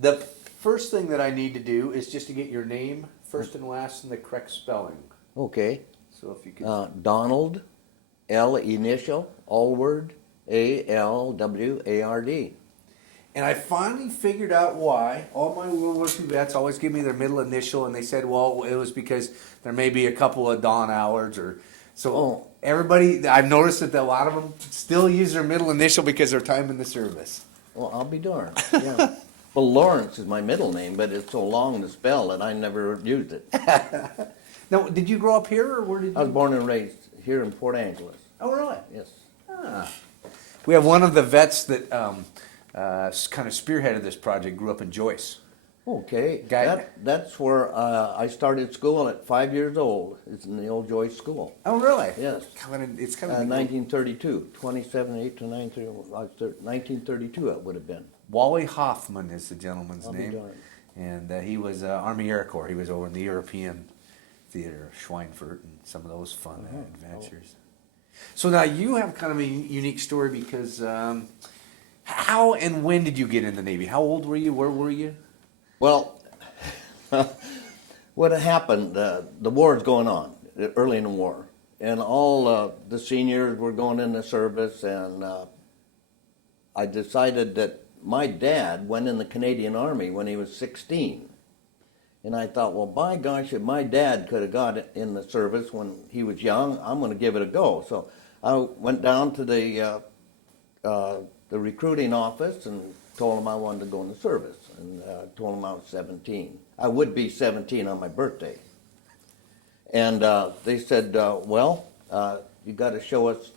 The first thing that I need to do is just to get your name, first and last, and the correct spelling. Okay. So if you could... Donald, L initial, Alward, Alward. And I finally figured out why. All my World War II vets always give me their middle initial, and they said, well, it was because there may be a couple of Don Alwards or... So everybody, I've noticed that a lot of them still use their middle initial because of their time in the service. Well, I'll be darned. Yeah. Well, Lawrence is my middle name, but it's so long to spell that I never used it. Now, did you grow up here, or where did you... I was born and raised here in Port Angeles. Oh, really? Yes. Ah. We have one of the vets that kind of spearheaded this project, grew up in Joyce. Okay. That's where I started school at 5 years old. It's in the old Joyce School. Oh, really? Yes. It's kind of 1932, 27/8 to 1932 it would have been. Wally Hoffman is the gentleman's I'll name. be darned. And he was Army Air Corps. He was over in the European Theater, Schweinfurt, and some of those fun adventures. So now you have kind of a unique story because how and when did you get in the Navy? How old were you? Where were you? Well, what had happened, the war is going on, early in the war, and all the seniors were going into service, and I decided that my dad went in the Canadian Army when he was 16. And I thought, well, by gosh, if my dad could have got in the service when he was young, I'm going to give it a go. So I went down to the recruiting office and told them I wanted to go in the service, and told them I was 17. I would be 17 on my birthday. And they said, well, you got to show us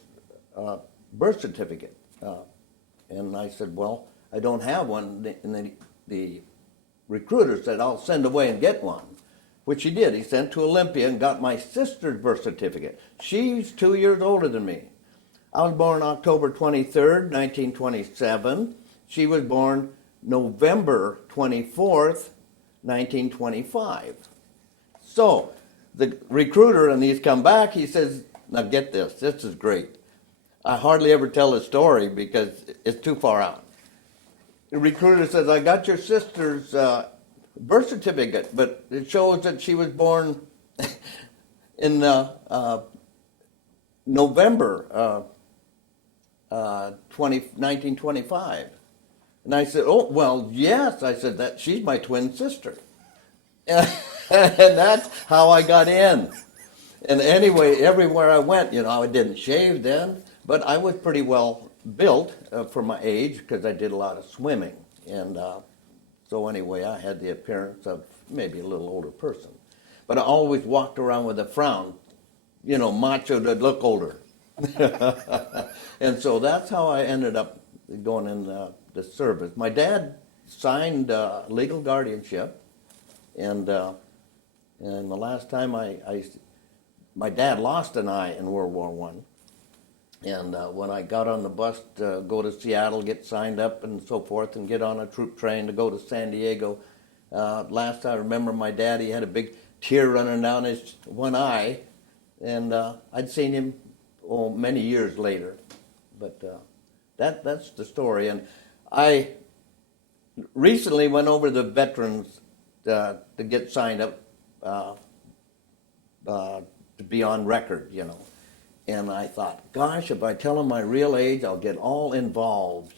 a birth certificate. And I said, well, I don't have one. And the recruiter said, I'll send away and get one, which he did. He sent to Olympia and got my sister's birth certificate. She's 2 years older than me. I was born October 23rd, 1927. She was born November 24th, 1925. So the recruiter, and he's come back, he says, now get this is great. I hardly ever tell the story because it's too far out. The recruiter says, I got your sister's birth certificate, but it shows that she was born in November 1925. And I said, oh, well, yes. I said, that she's my twin sister. And that's how I got in. And anyway, everywhere I went, I didn't shave then, but I was pretty well built for my age because I did a lot of swimming. And so anyway, I had the appearance of maybe a little older person. But I always walked around with a frown, macho to look older. And so that's how I ended up going in the service. My dad signed legal guardianship, and the last time my dad lost an eye in World War I. And when I got on the bus to go to Seattle, get signed up and so forth, and get on a troop train to go to San Diego, last I remember my dad, he had a big tear running down his one eye, and I'd seen him many years later. But that's the story. And I recently went over to the veterans to get signed up to be on record, And I thought, gosh, if I tell them my real age, I'll get all involved.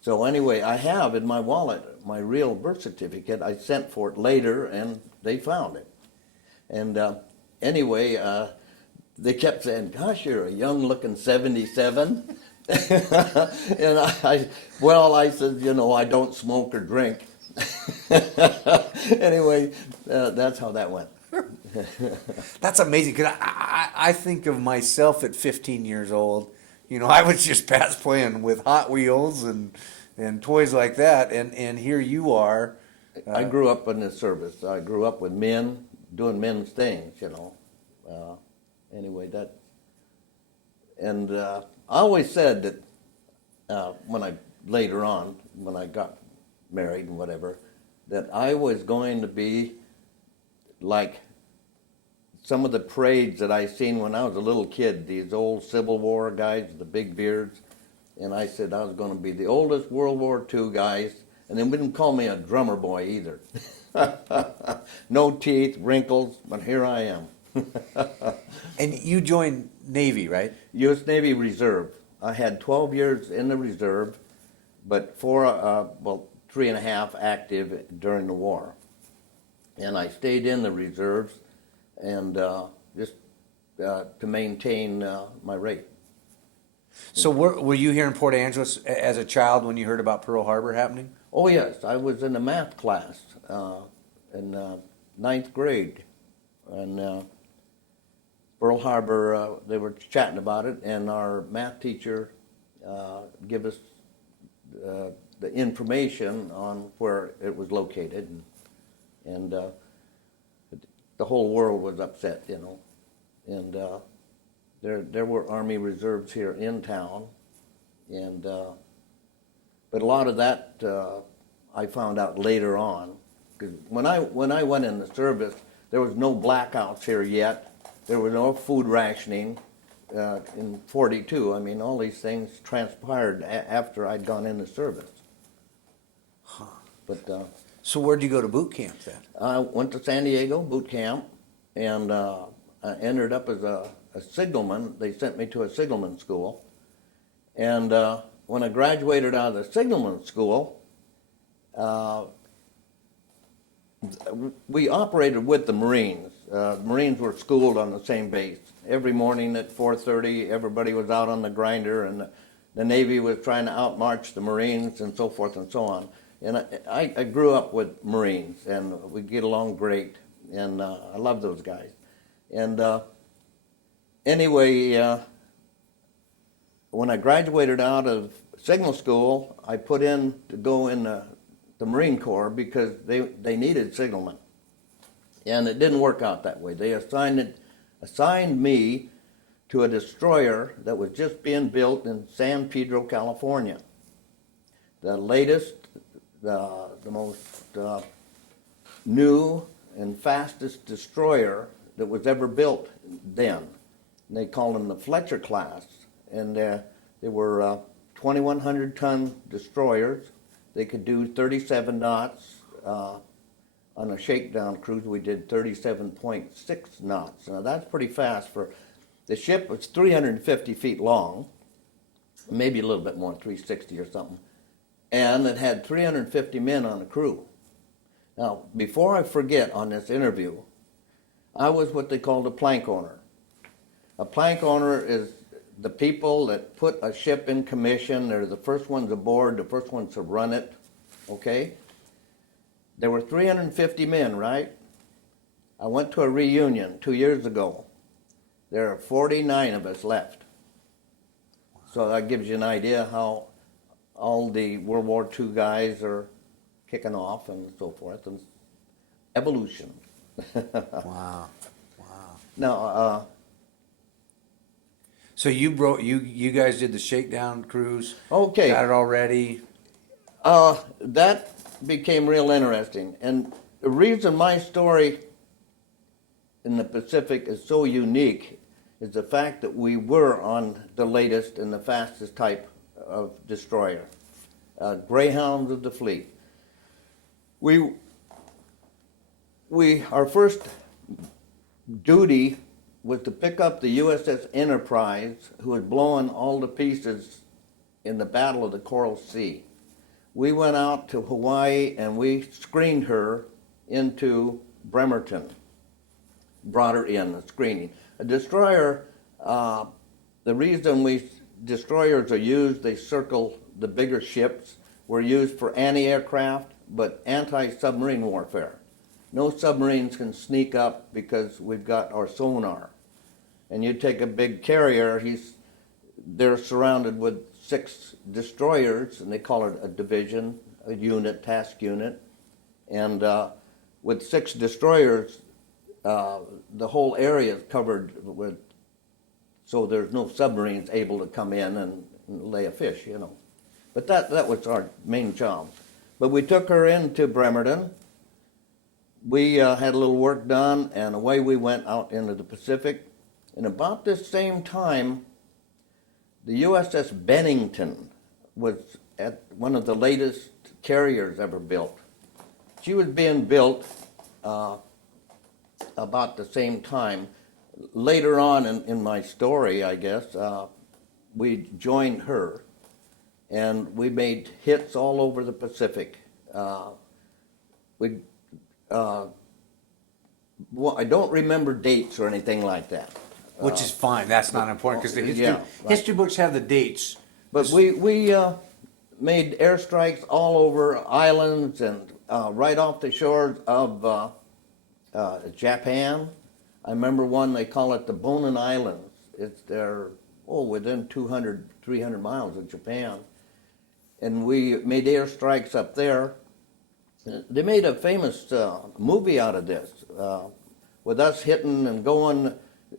So anyway, I have in my wallet my real birth certificate. I sent for it later, and they found it. And anyway, they kept saying, gosh, you're a young-looking 77. And I said, I don't smoke or drink. Anyway, that's how that went. That's amazing, because I think of myself at 15 years old. I was just past playing with Hot Wheels and toys like that, and here you are. I grew up in the service. I grew up with men doing men's things, Anyway, and I always said that later on, when I got married and whatever, that I was going to be like some of the parades that I seen when I was a little kid, these old Civil War guys with the big beards. And I said I was going to be the oldest World War II guys And they wouldn't call me a drummer boy either. No teeth, wrinkles, but here I am. And you joined Navy, right? U.S. Navy Reserve. I had 12 years in the Reserve, but 3.5 active during the war. And I stayed in the reserves and just to maintain my rate. So were you here in Port Angeles as a child when you heard about Pearl Harbor happening? Oh yes, I was in a math class in ninth grade, and Pearl Harbor. They were chatting about it, and our math teacher gave us the information on where it was located, and the whole world was upset, you know, and there were Army reserves here in town, and but a lot of that I found out later on, because when I went in the service, there was no blackouts here yet. There was no food rationing in '42. I mean, all these things transpired after I'd gone in the service. Huh. But So where'd you go to boot camp then? I went to San Diego boot camp, and I ended up as a signalman. They sent me to a signalman school, and when I graduated out of the signalman school, we operated with the Marines. Marines were schooled on the same base. Every morning at 4:30, everybody was out on the grinder, and the Navy was trying to outmarch the Marines and so forth and so on. And I grew up with Marines, and we get along great, and I love those guys. And anyway, when I graduated out of signal school, I put in to go in the Marine Corps because they needed signalmen. And it didn't work out that way. They assigned me to a destroyer that was just being built in San Pedro, California. The latest, the most new and fastest destroyer that was ever built then. And they called them the Fletcher class. And they were 2,100 ton destroyers. They could do 37 knots. On a shakedown cruise, we did 37.6 knots. Now that's pretty fast for the ship. Was 350 feet long, maybe a little bit more, 360 or something, and it had 350 men on the crew. Now, before I forget on this interview, I was what they called a plank owner. A plank owner is the people that put a ship in commission. They're the first ones aboard, the first ones to run it, okay? There were 350 men, right? I went to a reunion 2 years ago. There are 49 of us left. So that gives you an idea how all the World War II guys are kicking off and so forth, and evolution. Wow. Now, So you guys did the shakedown cruise. okay. Got it all ready. That became real interesting. And the reason my story in the Pacific is so unique is the fact that we were on the latest and the fastest type of destroyer, Greyhounds of the fleet. Our first duty was to pick up the USS Enterprise, who was blowing all to pieces in the Battle of the Coral Sea. We went out to Hawaii and we screened her into Bremerton, brought her in, the screening. A destroyer, the reason destroyers are used, they circle the bigger ships, were used for anti-aircraft, but anti-submarine warfare. No submarines can sneak up because we've got our sonar. And you take a big carrier, they're surrounded with 6 destroyers, and they call it a division, a unit, task unit. And with 6 destroyers, the whole area is covered with, so there's no submarines able to come in and lay a fish, you know. But that was our main job. But we took her into Bremerton. We had a little work done, and away we went out into the Pacific. And about this same time, the USS Bennington was at one of the latest carriers ever built. She was being built about the same time. Later on in my story, I guess, we joined her, and we made hits all over the Pacific. Well, I don't remember dates or anything like that. Which is fine. That's not important because the history, Yeah, right. history books have the dates. But we made airstrikes all over islands and right off the shores of Japan. I remember one, they call it the Bonin Islands. It's there, within 200, 300 miles of Japan. And we made airstrikes up there. They made a famous movie out of this. With us hitting and going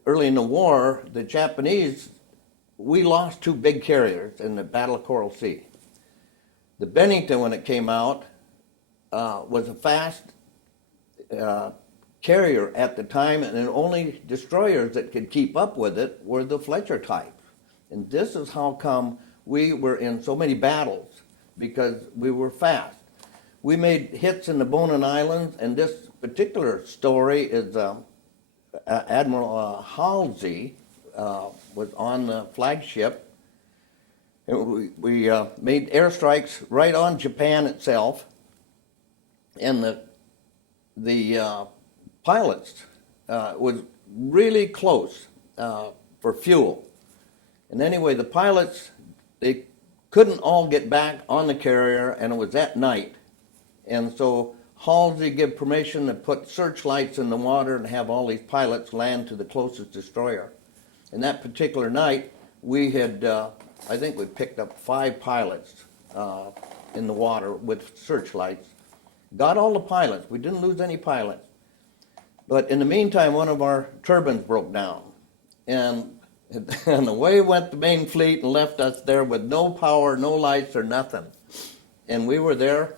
early in the war, the Japanese, we lost 2 big carriers in the Battle of Coral Sea. The Bennington, when it came out, was a fast carrier at the time, and the only destroyers that could keep up with it were the Fletcher type. And this is how come we were in so many battles, because we were fast. We made hits in the Bonin Islands, and this particular story is Admiral Halsey was on the flagship. And we made airstrikes right on Japan itself, and the pilots was really close for fuel. And anyway, the pilots, they couldn't all get back on the carrier, and it was at night. And so Halsey gave permission to put searchlights in the water and have all these pilots land to the closest destroyer. And that particular night, we had, I think we picked up 5 pilots in the water with searchlights. Got all the pilots. We didn't lose any pilots. But in the meantime, one of our turbines broke down. And away went the main fleet and left us there with no power, no lights, or nothing. And we were there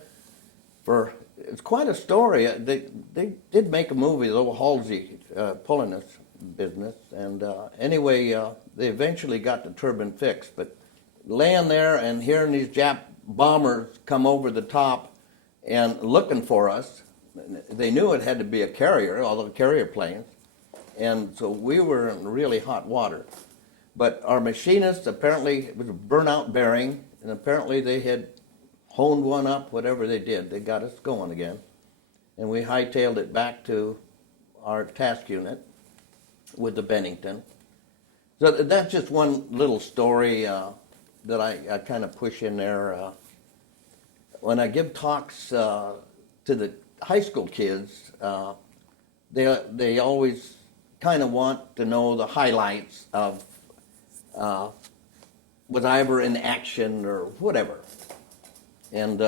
for, it's quite a story. They did make a movie, though, Halsey pulling this business. And anyway, they eventually got the turbine fixed. But laying there and hearing these Jap bombers come over the top and looking for us, they knew it had to be a carrier, all the carrier planes. And so we were in really hot water. But our machinist, apparently, it was a burnout bearing, and apparently they had honed one up, whatever they did. They got us going again. And we hightailed it back to our task unit with the Bennington. So that's just one little story that I kind of push in there. When I give talks to the high school kids, they always kind of want to know the highlights of was I ever in action or whatever. And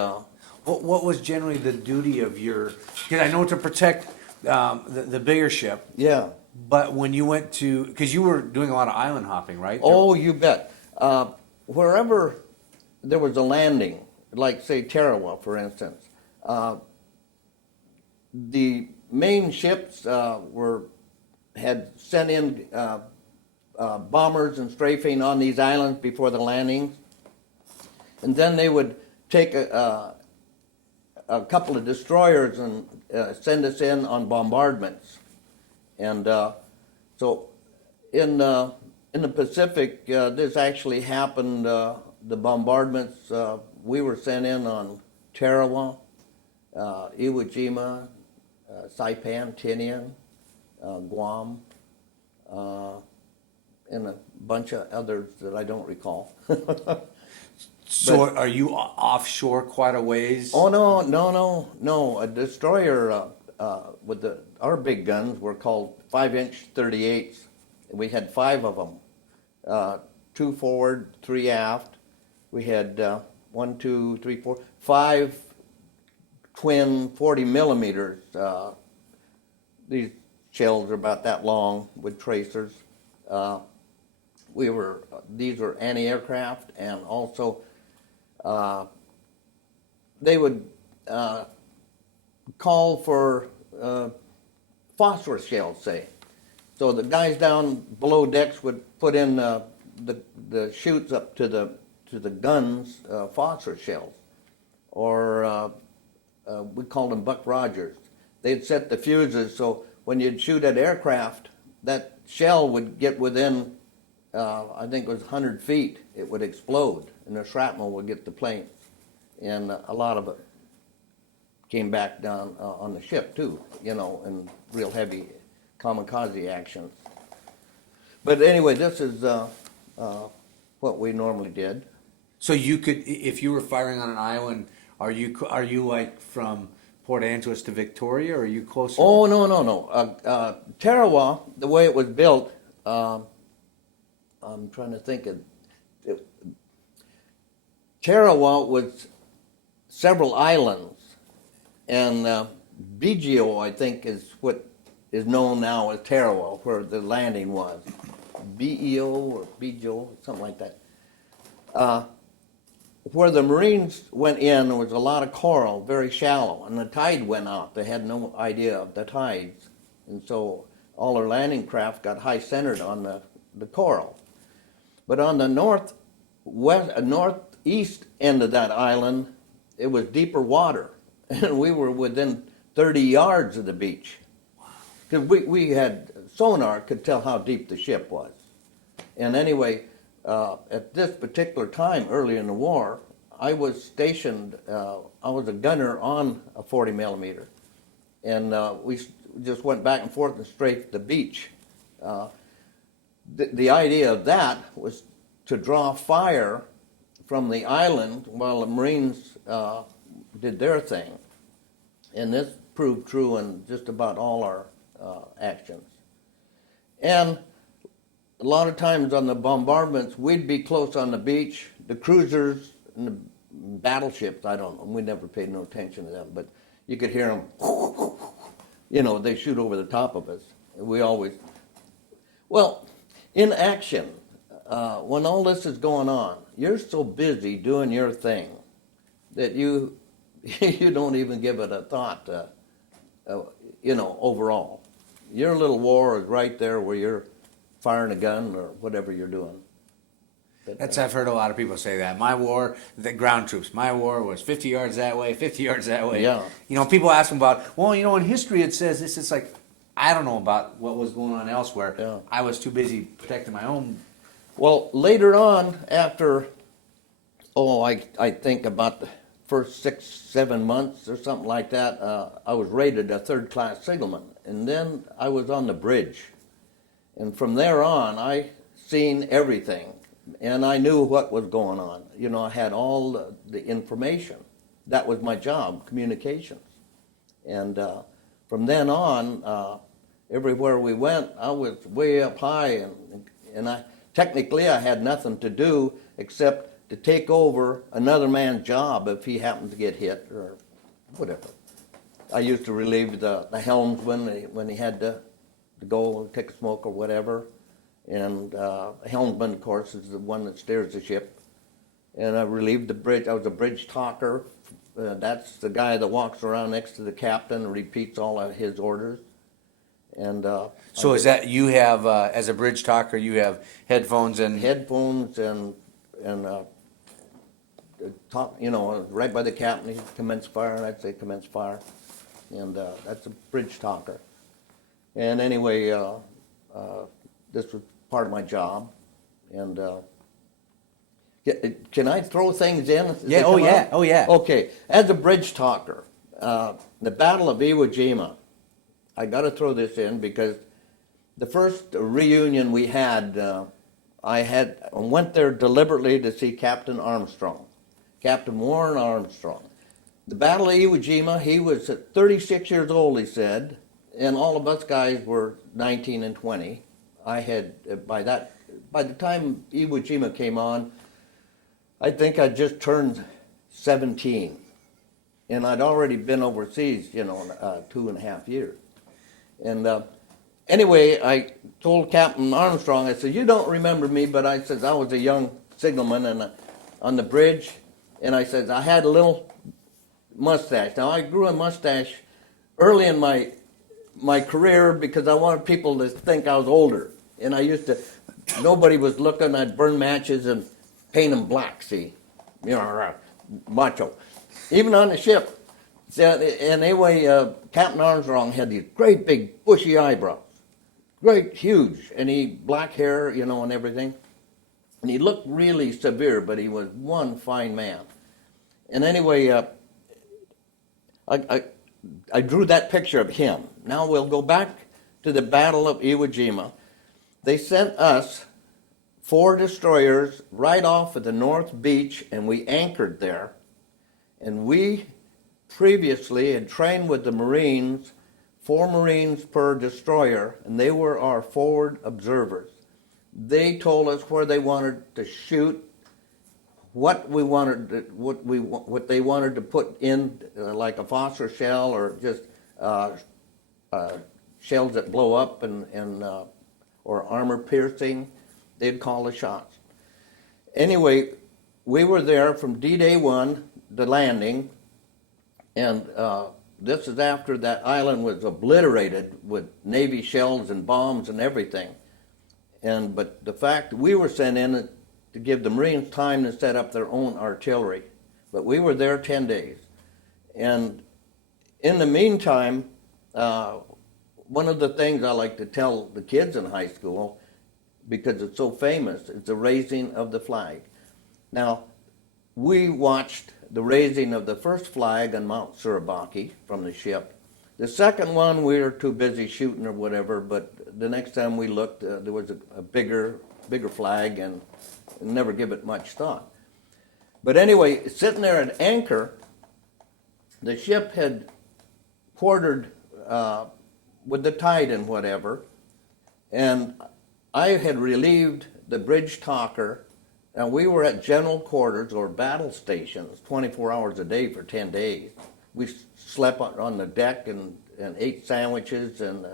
What was generally the duty of your? Because I know to protect the bigger ship. yeah. But when you went to, because you were doing a lot of island hopping, right? Oh, you bet. Wherever there was a landing, like say Tarawa, for instance, the main ships had sent in bombers and strafing on these islands before the landings, and then they would take a couple of destroyers and send us in on bombardments. And so in the Pacific, this actually happened, the bombardments, we were sent in on Tarawa, Iwo Jima, Saipan, Tinian, Guam, and a bunch of others that I don't recall. So are you offshore quite a ways? Oh, no. A destroyer with our big guns were called 5-inch 38s. We had 5 of them, 2 forward, 3 aft. We had 1, 2, 3, 4, 5 twin 40 millimeters. These shells are about that long with tracers. These were anti-aircraft, and also they would call for phosphorus shells, say. So the guys down below decks would put in the chutes up to the guns, phosphorus shells. or we called them Buck Rogers. They'd set the fuses so when you'd shoot at aircraft, that shell would get within, I think it was 100 feet, it would explode, and the shrapnel would get the plane. And a lot of it came back down on the ship too, in real heavy kamikaze actions. But anyway, this is what we normally did. So you could, if you were firing on an island, are you like from Port Angeles to Victoria, or are you closer? Oh, no. Tarawa, the way it was built, I'm trying to think of it. Tarawa was several islands, and Bigio, I think, is what is known now as Tarawa, where the landing was. BEO or Bigio, something like that. Where the Marines went in, there was a lot of coral, very shallow, and the tide went out. They had no idea of the tides, and so all their landing craft got high-centered on the coral. But on the northeast end of that island, it was deeper water, and we were within 30 yards of the beach. Because we had sonar, could tell how deep the ship was. And anyway, at this particular time, early in the war, I was stationed, I was a gunner on a 40 millimeter. And we just went back and forth and strafed the beach. The idea of that was to draw fire from the island while the Marines did their thing. And this proved true in just about all our actions. And a lot of times on the bombardments, we'd be close on the beach. The cruisers and the battleships, I don't know, we never paid no attention to them, but you could hear them, they shoot over the top of us. We always, in action, when all this is going on, you're so busy doing your thing that you don't even give it a thought, overall. Your little war is right there where you're firing a gun or whatever you're doing. But, I've heard a lot of people say that. My war, the ground troops, my war was 50 yards that way, 50 yards that way. Yeah. People ask them about, in history it says this. It's like, I don't know about what was going on elsewhere. Yeah. I was too busy protecting my own. Well, later on, after, I think about the first 6-7 months or something like that, I was rated a third-class signalman. And then I was on the bridge. And from there on, I seen everything. And I knew what was going on. I had all the information. That was my job, communications. And from then on, everywhere we went, I was way up high. And technically, I had nothing to do except to take over another man's job if he happened to get hit or whatever. I used to relieve the helmsman when he had to go and take a smoke or whatever. And the helmsman, of course, is the one that steers the ship. And I relieved the bridge. I was a bridge talker. That's the guy that walks around next to the captain and repeats all of his orders. And So is that you have, as a bridge talker, you have headphones and... Headphones and talk, right by the captain, he'd commence fire, and I'd say commence fire. And that's a bridge talker. And anyway, this was part of my job. And can I throw things in? Yeah, oh yeah. Okay, as a bridge talker, the Battle of Iwo Jima, I got to throw this in because the first reunion we had, I went there deliberately to see Captain Armstrong, Captain Warren Armstrong. The Battle of Iwo Jima, he was 36 years old, he said, and all of us guys were 19 and 20. I had, by the time Iwo Jima came on, I think I just turned 17. And I'd already been overseas, 2.5 years. And anyway, I told Captain Armstrong, I said, you don't remember me, but I said, I was a young signalman and on the bridge. And I said, I had a little mustache. Now, I grew a mustache early in my career because I wanted people to think I was older. And I used to, nobody was looking, I'd burn matches and paint them black, see? Macho. even on the ship. So, and anyway, Captain Armstrong had these great big bushy eyebrows, great, huge, and he black hair, you know, and everything. And he looked really severe, but he was one fine man. And anyway, I drew that picture of him. Now we'll go back to the Battle of Iwo Jima. They sent us 4 destroyers right off of the North Beach, and we anchored there. And we previously had trained with the Marines, 4 Marines per destroyer, and they were our forward observers. They told us where they wanted to shoot, what we wanted, what they wanted to put in, like a phosphor shell or just shells that blow up and or armor piercing. They'd call the shots. Anyway, we were there from D-Day 1, the landing, and this is after that island was obliterated with Navy shells and bombs and everything. But the fact we were sent in to give the Marines time to set up their own artillery. But we were there 10 days. And in the meantime, one of the things I like to tell the kids in high school, because it's so famous, is the raising of the flag. Now, we watched the raising of the first flag on Mount Surabaki from the ship. The second one, we were too busy shooting or whatever, but the next time we looked, there was a bigger flag, and never give it much thought. But anyway, sitting there at anchor, the ship had quartered with the tide and whatever, and I had relieved the bridge talker, and we were at general quarters or battle stations 24 hours a day for 10 days. We slept on the deck and ate sandwiches, and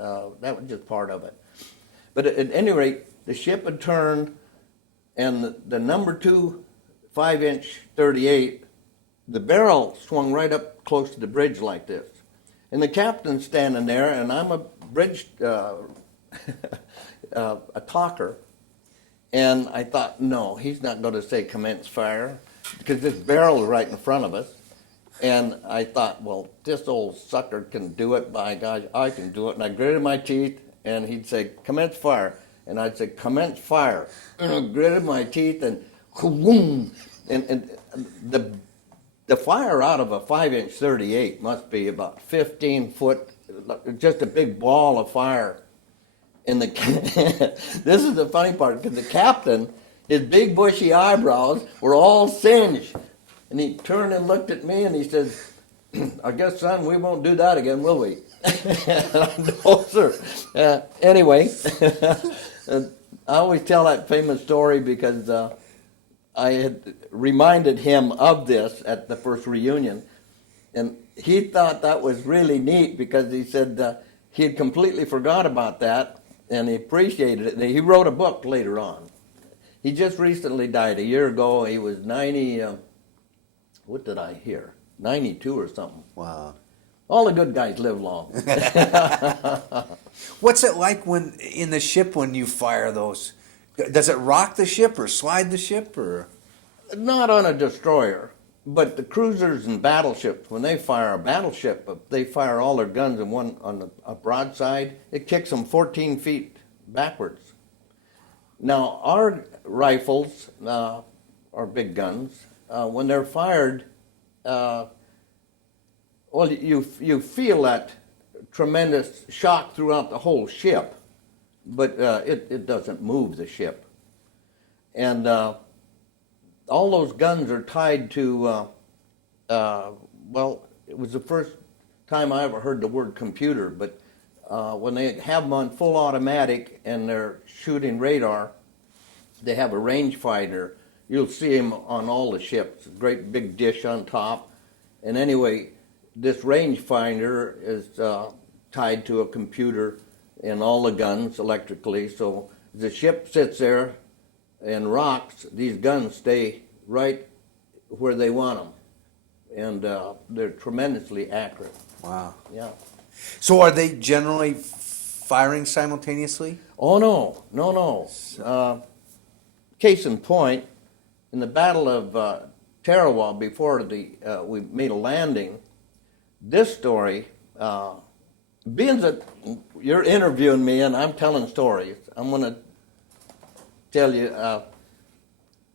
that was just part of it. But at any rate, the ship had turned, and the number 2 5-inch 38, the barrel swung right up close to the bridge like this. And the captain's standing there, and I'm a bridge, a talker. And I thought, no, he's not going to say commence fire, because this barrel is right in front of us. And I thought, well, this old sucker can do it, by gosh, I can do it. And I gritted my teeth, and he'd say, commence fire. And I'd say, commence fire. And I gritted my teeth, and boom. And the fire out of a 5-inch 38 must be about 15 foot, just a big ball of fire. And this is the funny part, because the captain, his big bushy eyebrows were all singed. And he turned and looked at me, and he said, I guess, son, we won't do that again, will we? No, sir. Anyway, I always tell that famous story because I had reminded him of this at the first reunion. And he thought that was really neat, because he said he had completely forgot about that, and he appreciated it. And he wrote a book later on. He just recently died a year ago. He was 90, what did I hear? 92 or something. Wow. All the good guys live long. What's it like when in the ship when you fire those? Does it rock the ship or slide the ship or? Not on a destroyer, but the cruisers and battleships, when they fire a battleship, if they fire all their guns in one on a broadside, it kicks them 14 feet backwards. Now, our rifles, our big guns, when they're fired, well, you feel that tremendous shock throughout the whole ship, but it doesn't move the ship. And all those guns are tied to, well, it was the first time I ever heard the word computer, but when they have them on full automatic and they're shooting radar, they have a rangefinder. You'll see them on all the ships, great big dish on top. And anyway, this rangefinder is tied to a computer in all the guns electrically. So the ship sits there and rocks, these guns stay right where they want them. And they're tremendously accurate. Wow. Yeah. So are they generally firing simultaneously? Oh, no. Case in point, in the Battle of Tarawa before we made a landing. This story, being that you're interviewing me and I'm telling stories, I'm going to tell you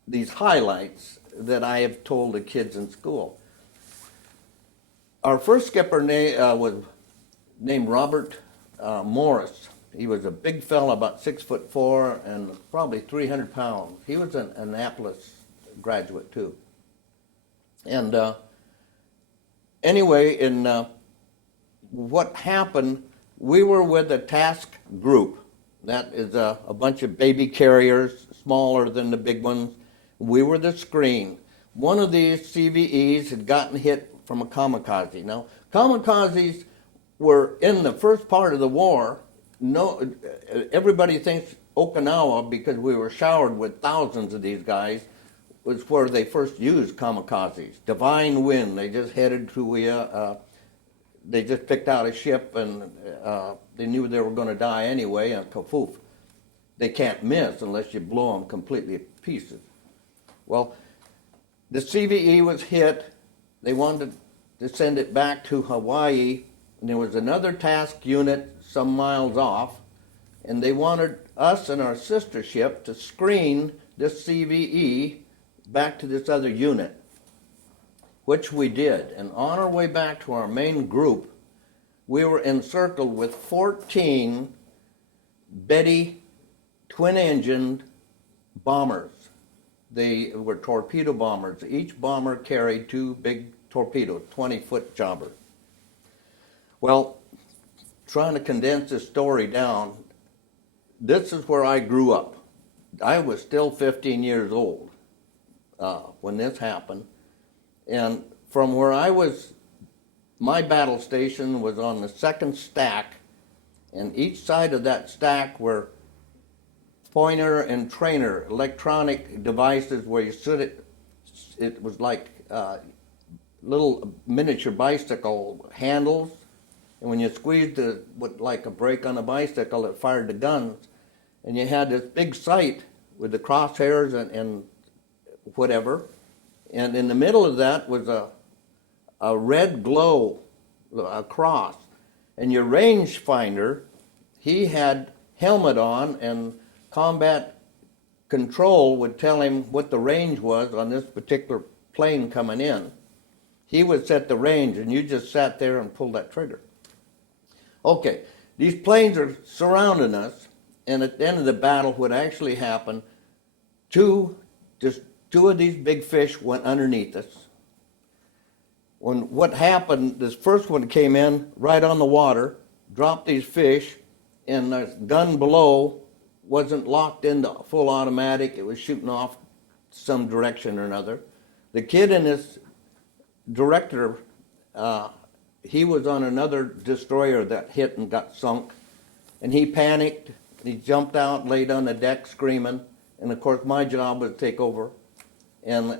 these highlights that I have told the kids in school. Our first skipper was named Robert Morris. He was a big fella, about 6'4" and probably 300 pounds. He was an Annapolis graduate too. And anyway, in what happened, we were with a task group. That is a bunch of baby carriers, smaller than the big ones. We were the screen. One of these CVEs had gotten hit from a kamikaze. Now, kamikazes were in the first part of the war. No, everybody thinks Okinawa, because we were showered with thousands of these guys, was where they first used kamikazes. Divine wind. They just headed to they just picked out a ship, and they knew they were going to die anyway, and kafoof. They can't miss unless you blow them completely to pieces. Well, the CVE was hit. They wanted to send it back to Hawaii, and there was another task unit some miles off, and they wanted us and our sister ship to screen this CVE back to this other unit, which we did. And on our way back to our main group, we were encircled with 14 Betty twin-engined bombers. They were torpedo bombers. Each bomber carried 2 big torpedoes, 20-foot jobber. Well, trying to condense this story down, this is where I grew up. I was still 15 years old when this happened. And from where I was, my battle station was on the second stack, and each side of that stack were pointer and trainer electronic devices where you sit it was like little miniature bicycle handles, and when you squeezed it with like a brake on a bicycle, it fired the guns. And you had this big sight with the crosshairs and whatever. And in the middle of that was a red glow, a cross. And your range finder, he had helmet on, and combat control would tell him what the range was on this particular plane coming in. He would set the range, and you just sat there and pulled that trigger. Okay, these planes are surrounding us, and at the end of the battle, what actually happened, two of these big fish went underneath us. When what happened, this first one came in right on the water, dropped these fish, and the gun below wasn't locked into full automatic. It was shooting off some direction or another. The kid in this director, he was on another destroyer that hit and got sunk, and he panicked. He jumped out, laid on the deck screaming, and of course my job was to take over. And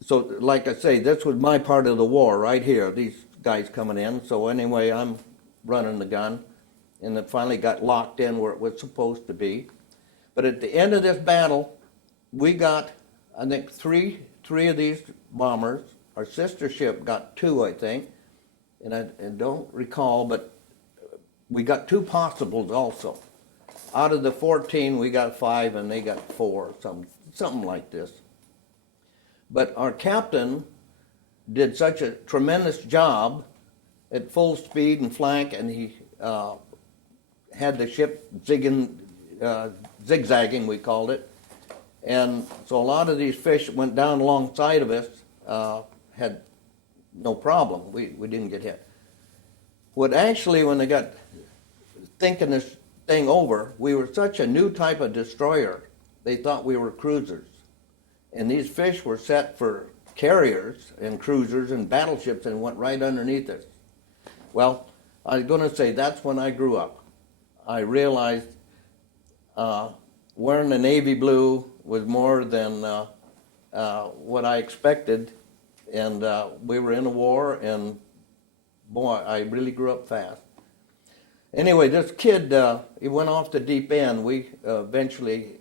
so, like I say, this was my part of the war right here, these guys coming in. So anyway, I'm running the gun, and it finally got locked in where it was supposed to be. But at the end of this battle, we got, I think, three of these bombers. Our sister ship got 2, I think, and I don't recall, but we got 2 possibles also. Out of the 14, we got 5, and they got 4, something like this. But our captain did such a tremendous job at full speed and flank, and he had the ship zigzagging, we called it. And so a lot of these fish went down alongside of us, had no problem. We didn't get hit. What actually, when they got thinking this thing over, we were such a new type of destroyer, they thought we were cruisers. And these fish were set for carriers and cruisers and battleships and went right underneath us. Well, I was going to say that's when I grew up. I realized wearing the navy blue was more than what I expected. And we were in a war, and boy, I really grew up fast. Anyway, this kid, he went off the deep end. We eventually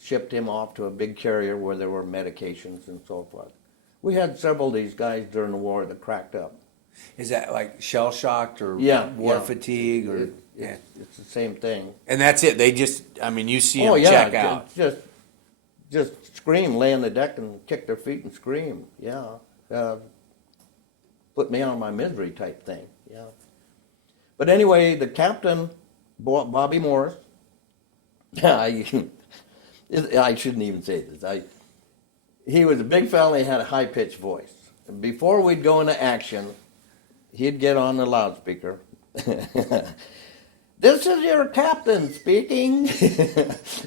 shipped him off to a big carrier where there were medications and so forth. We had several of these guys during the war that cracked up. Is that like shell shocked or war fatigue or It's the same thing. And that's it. They just, I mean, you see them check out. Just scream, lay on the deck and kick their feet and scream. Yeah, put me on my misery type thing. Yeah. But anyway, the captain, Bobby Morris, I shouldn't even say this. He was a big fella. He had a high-pitched voice. Before we'd go into action, he'd get on the loudspeaker. This is your captain speaking.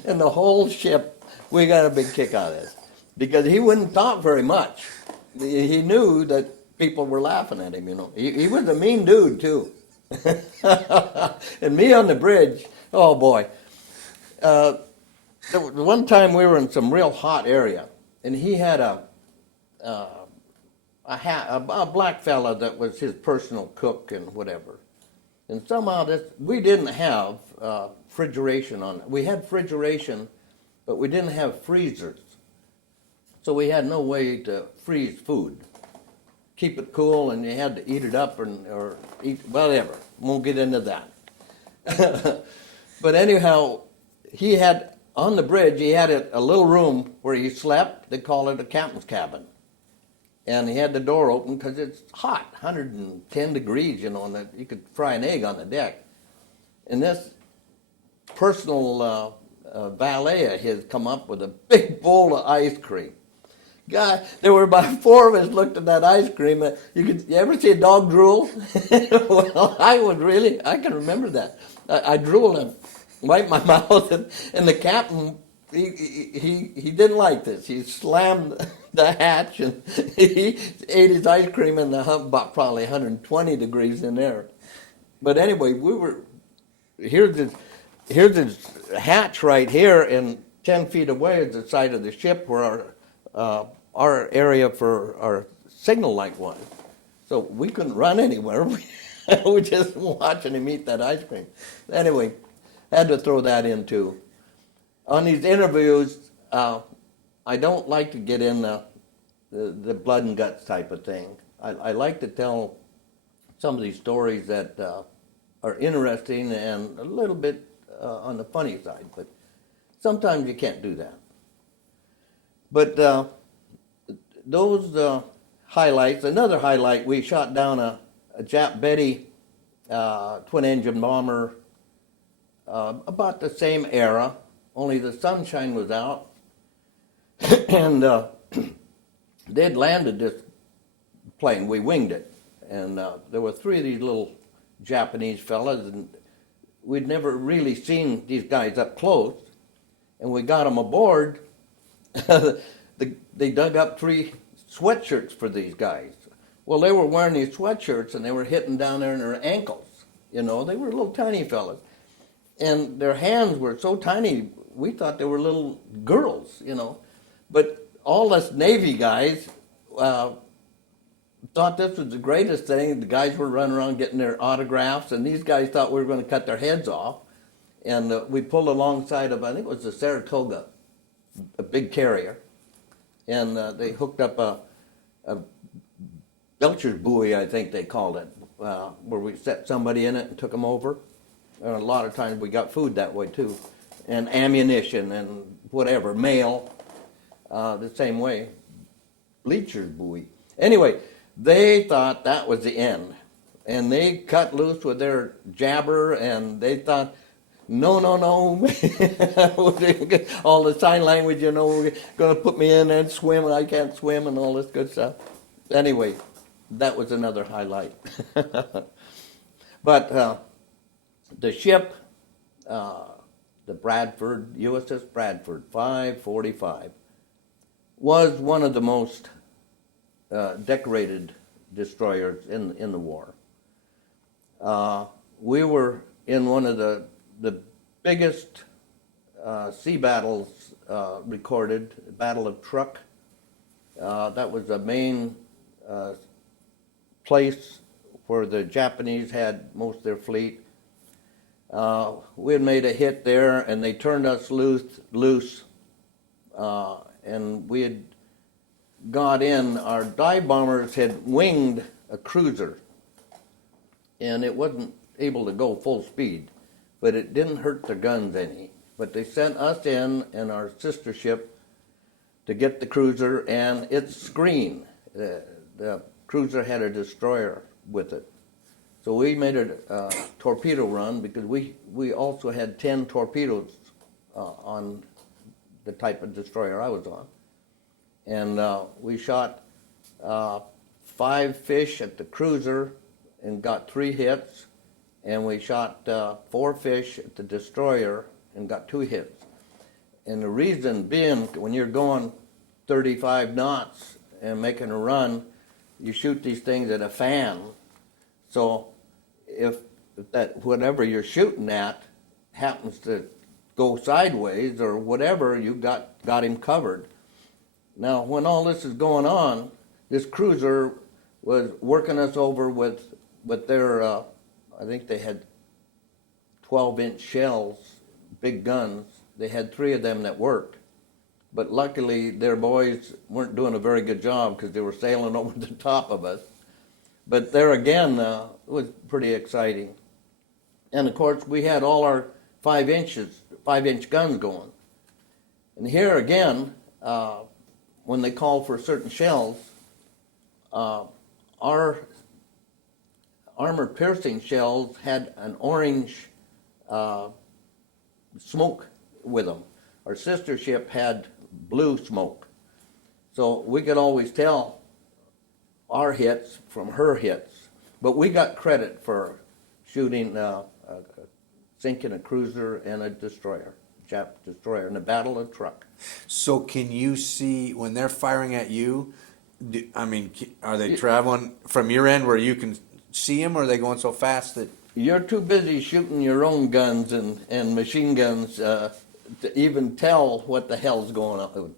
And the whole ship, we got a big kick out of this. Because he wouldn't talk very much. He knew that people were laughing at him, you know. He was a mean dude, too. And me on the bridge, oh boy. One time we were in some real hot area, and he had a black fella that was his personal cook and whatever. And somehow we didn't have refrigeration on it. We had refrigeration, but we didn't have freezers. So we had no way to freeze food. Keep it cool, and you had to eat it up or eat whatever. Won't get into that. But anyhow, he had on the bridge. He had a little room where he slept. They call it a captain's cabin, and he had the door open because it's hot, 110 degrees. You know, and you could fry an egg on the deck. And this personal valet of his come up with a big bowl of ice cream. God, there were about 4 of us looked at that ice cream. You ever see a dog drool? Well, I can remember that. I drooled and wiped my mouth, and the captain, he didn't like this. He slammed the hatch, and he ate his ice cream in the about probably 120 degrees in there. But anyway, here's this hatch right here, and 10 feet away is the side of the ship where our area for our signal light was. So we couldn't run anywhere. We were just watching him eat that ice cream. Anyway, had to throw that in too. On these interviews, I don't like to get in the blood and guts type of thing. I like to tell some of these stories that are interesting and a little bit on the funny side, but sometimes you can't do that. But those highlights, another highlight, we shot down a Jap Betty twin-engine bomber about the same era, only the sunshine was out. And they'd landed this plane. We winged it. And there were 3 of these little Japanese fellas, and we'd never really seen these guys up close. And we got them aboard. They dug up 3 sweatshirts for these guys. Well, they were wearing these sweatshirts, and they were hitting down there in their ankles. You know, they were little tiny fellas. And their hands were so tiny, we thought they were little girls, you know. But all us Navy guys thought this was the greatest thing. The guys were running around getting their autographs, and these guys thought we were going to cut their heads off. And we pulled alongside of, I think it was the Saratoga, a big carrier. And they hooked up a Belcher's buoy, I think they called it, where we set somebody in it and took them over. And a lot of times we got food that way too, and ammunition and whatever, mail, the same way. Bleacher's buoy. Anyway, they thought that was the end, and they cut loose with their jabber, and they thought, no. All the sign language, you know, going to put me in and swim, and I can't swim, and all this good stuff. Anyway, that was another highlight. But the ship, the Bradford, USS Bradford 545, was one of the most decorated destroyers in the war. We were in one of the biggest sea battles recorded, Battle of Truk. That was the main place where the Japanese had most of their fleet. We had made a hit there, and they turned us loose, and we had got in. Our dive bombers had winged a cruiser, and it wasn't able to go full speed, but it didn't hurt the guns any. But they sent us in and our sister ship to get the cruiser and its screen. The cruiser had a destroyer with it. So we made a torpedo run because we also had 10 torpedoes on the type of destroyer I was on. And we shot 5 fish at the cruiser and got 3 hits. And we shot 4 fish at the destroyer and got 2 hits. And the reason being, when you're going 35 knots and making a run, you shoot these things at a fan. So if that whatever you're shooting at happens to go sideways or whatever, you got him covered. Now, when all this is going on, this cruiser was working us over with their, I think they had 12-inch shells, big guns. They had 3 of them that worked. But luckily, their boys weren't doing a very good job because they were sailing over the top of us. But there again, it was pretty exciting. And of course, we had all our 5-inch guns going. And here again, when they call for certain shells, our armor-piercing shells had an orange smoke with them. Our sister ship had blue smoke. So we could always tell our hits from her hits. But we got credit for shooting, sinking a cruiser and a destroyer, Jap destroyer, in the Battle of Truk. So can you see, when they're firing at you, are they traveling from your end where you can see them, or are they going so fast that... You're too busy shooting your own guns and machine guns to even tell what the hell's going on,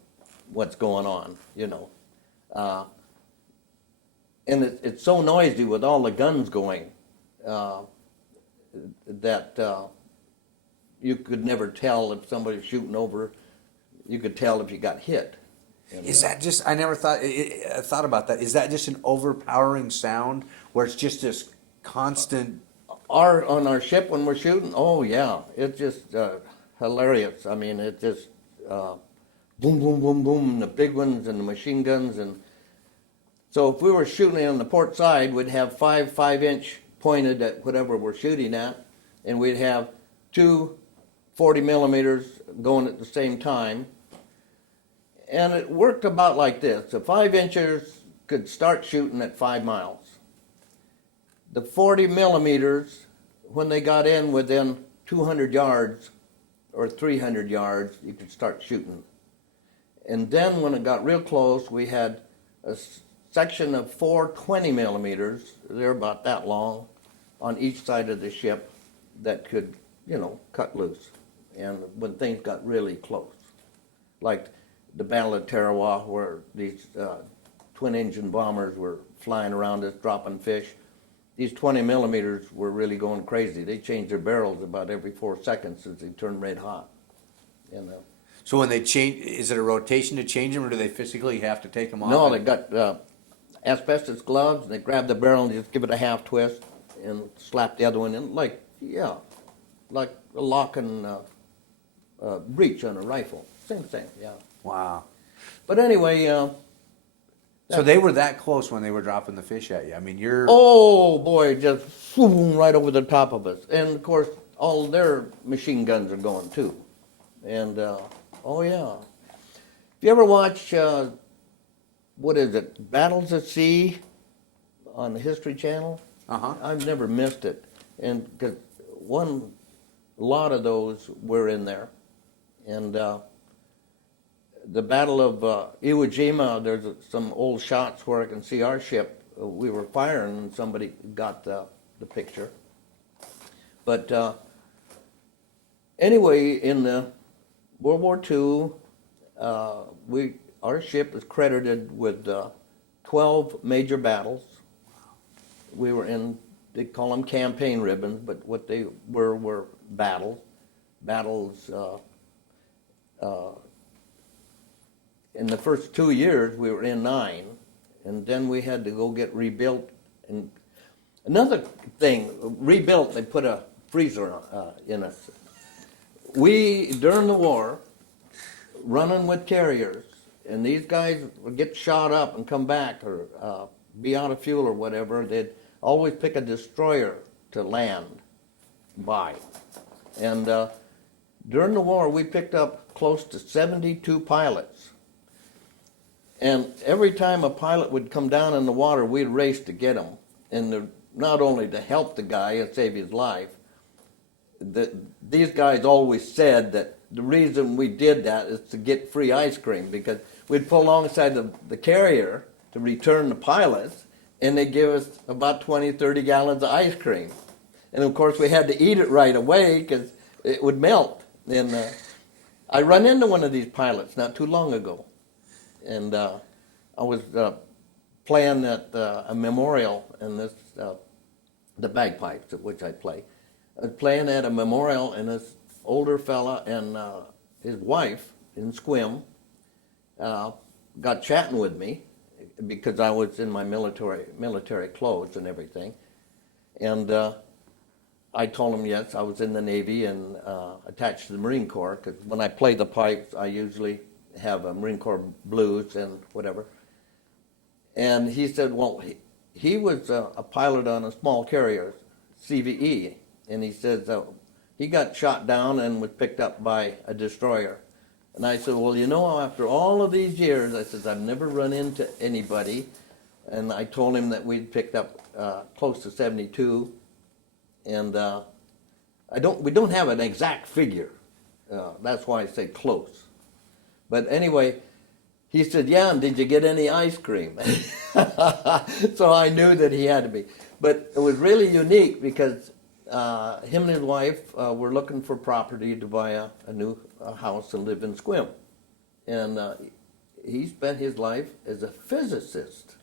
what's going on, you know. And it's so noisy with all the guns going that you could never tell if somebody's shooting over. You could tell if you got hit. And, is that just, I never thought about that. Is that just an overpowering sound where it's just this constant... On our ship when we're shooting, oh yeah, it's just hilarious. I mean, it just boom, boom, boom, boom, the big ones and the machine guns. And so if we were shooting on the port side, we'd have 5-inch pointed at whatever we're shooting at, and we'd have 2 40 millimeters going at the same time. And it worked about like this. The 5-inchers could start shooting at 5 miles. The 40 millimeters, when they got in within 200 yards or 300 yards, you could start shooting. And then when it got real close, we had a section of 4 20 millimeters, they're about that long, on each side of the ship that could, cut loose. And when things got really close, like the Battle of Tarawa, where these twin-engine bombers were flying around us, dropping fish, these 20 millimeters were really going crazy. They changed their barrels about every 4 seconds as they turned red hot. So when they change, is it a rotation to change them, or do they physically have to take them off? No, they got asbestos gloves, and they grab the barrel and just give it a half twist and slap the other one in, like a lock and breech on a rifle. Same thing, yeah. Wow. But anyway... so they were that close when they were dropping the fish at you. I mean, you're... Oh, boy, just boom, right over the top of us. And, of course, all their machine guns are going, too. And, oh, yeah. If you ever watch, what is it, Battles at Sea on the History Channel? Uh-huh. I've never missed it. And because a lot of those were in there. And... the Battle of Iwo Jima, there's some old shots where I can see our ship. We were firing and somebody got the picture. But anyway, in the World War II, our ship is credited with 12 major battles. We were in they call them campaign ribbons, but what they were battles. In the first 2 years, we were in 9, and then we had to go get rebuilt. And another thing, rebuilt, they put a freezer in us. We, during the war, running with carriers, and these guys would get shot up and come back or be out of fuel or whatever, they'd always pick a destroyer to land by. And during the war, we picked up close to 72 pilots. And every time a pilot would come down in the water, we'd race to get him. And not only to help the guy and save his life, these guys always said that the reason we did that is to get free ice cream, because we'd pull alongside the carrier to return the pilots, and they'd give us about 20, 30 gallons of ice cream. And of course, we had to eat it right away because it would melt. And I run into one of these pilots not too long ago. And I was playing at a memorial, and this the bagpipes, at which I play. I was playing at a memorial, and this older fella and his wife in Squim got chatting with me because I was in my military clothes and everything. And I told him, yes, I was in the Navy and attached to the Marine Corps, because when I play the pipes, I usually have a Marine Corps blues and whatever. And he said, well, he was a pilot on a small carrier, CVE, and he says he got shot down and was picked up by a destroyer. And I said, well, you know, after all of these years, I said, I've never run into anybody. And I told him that we'd picked up close to 72. And we don't have an exact figure. That's why I say close. But anyway, he said, yeah, and did you get any ice cream? So I knew that he had to be. But it was really unique because him and his wife were looking for property to buy a new house and live in Squim. And he spent his life as a physicist.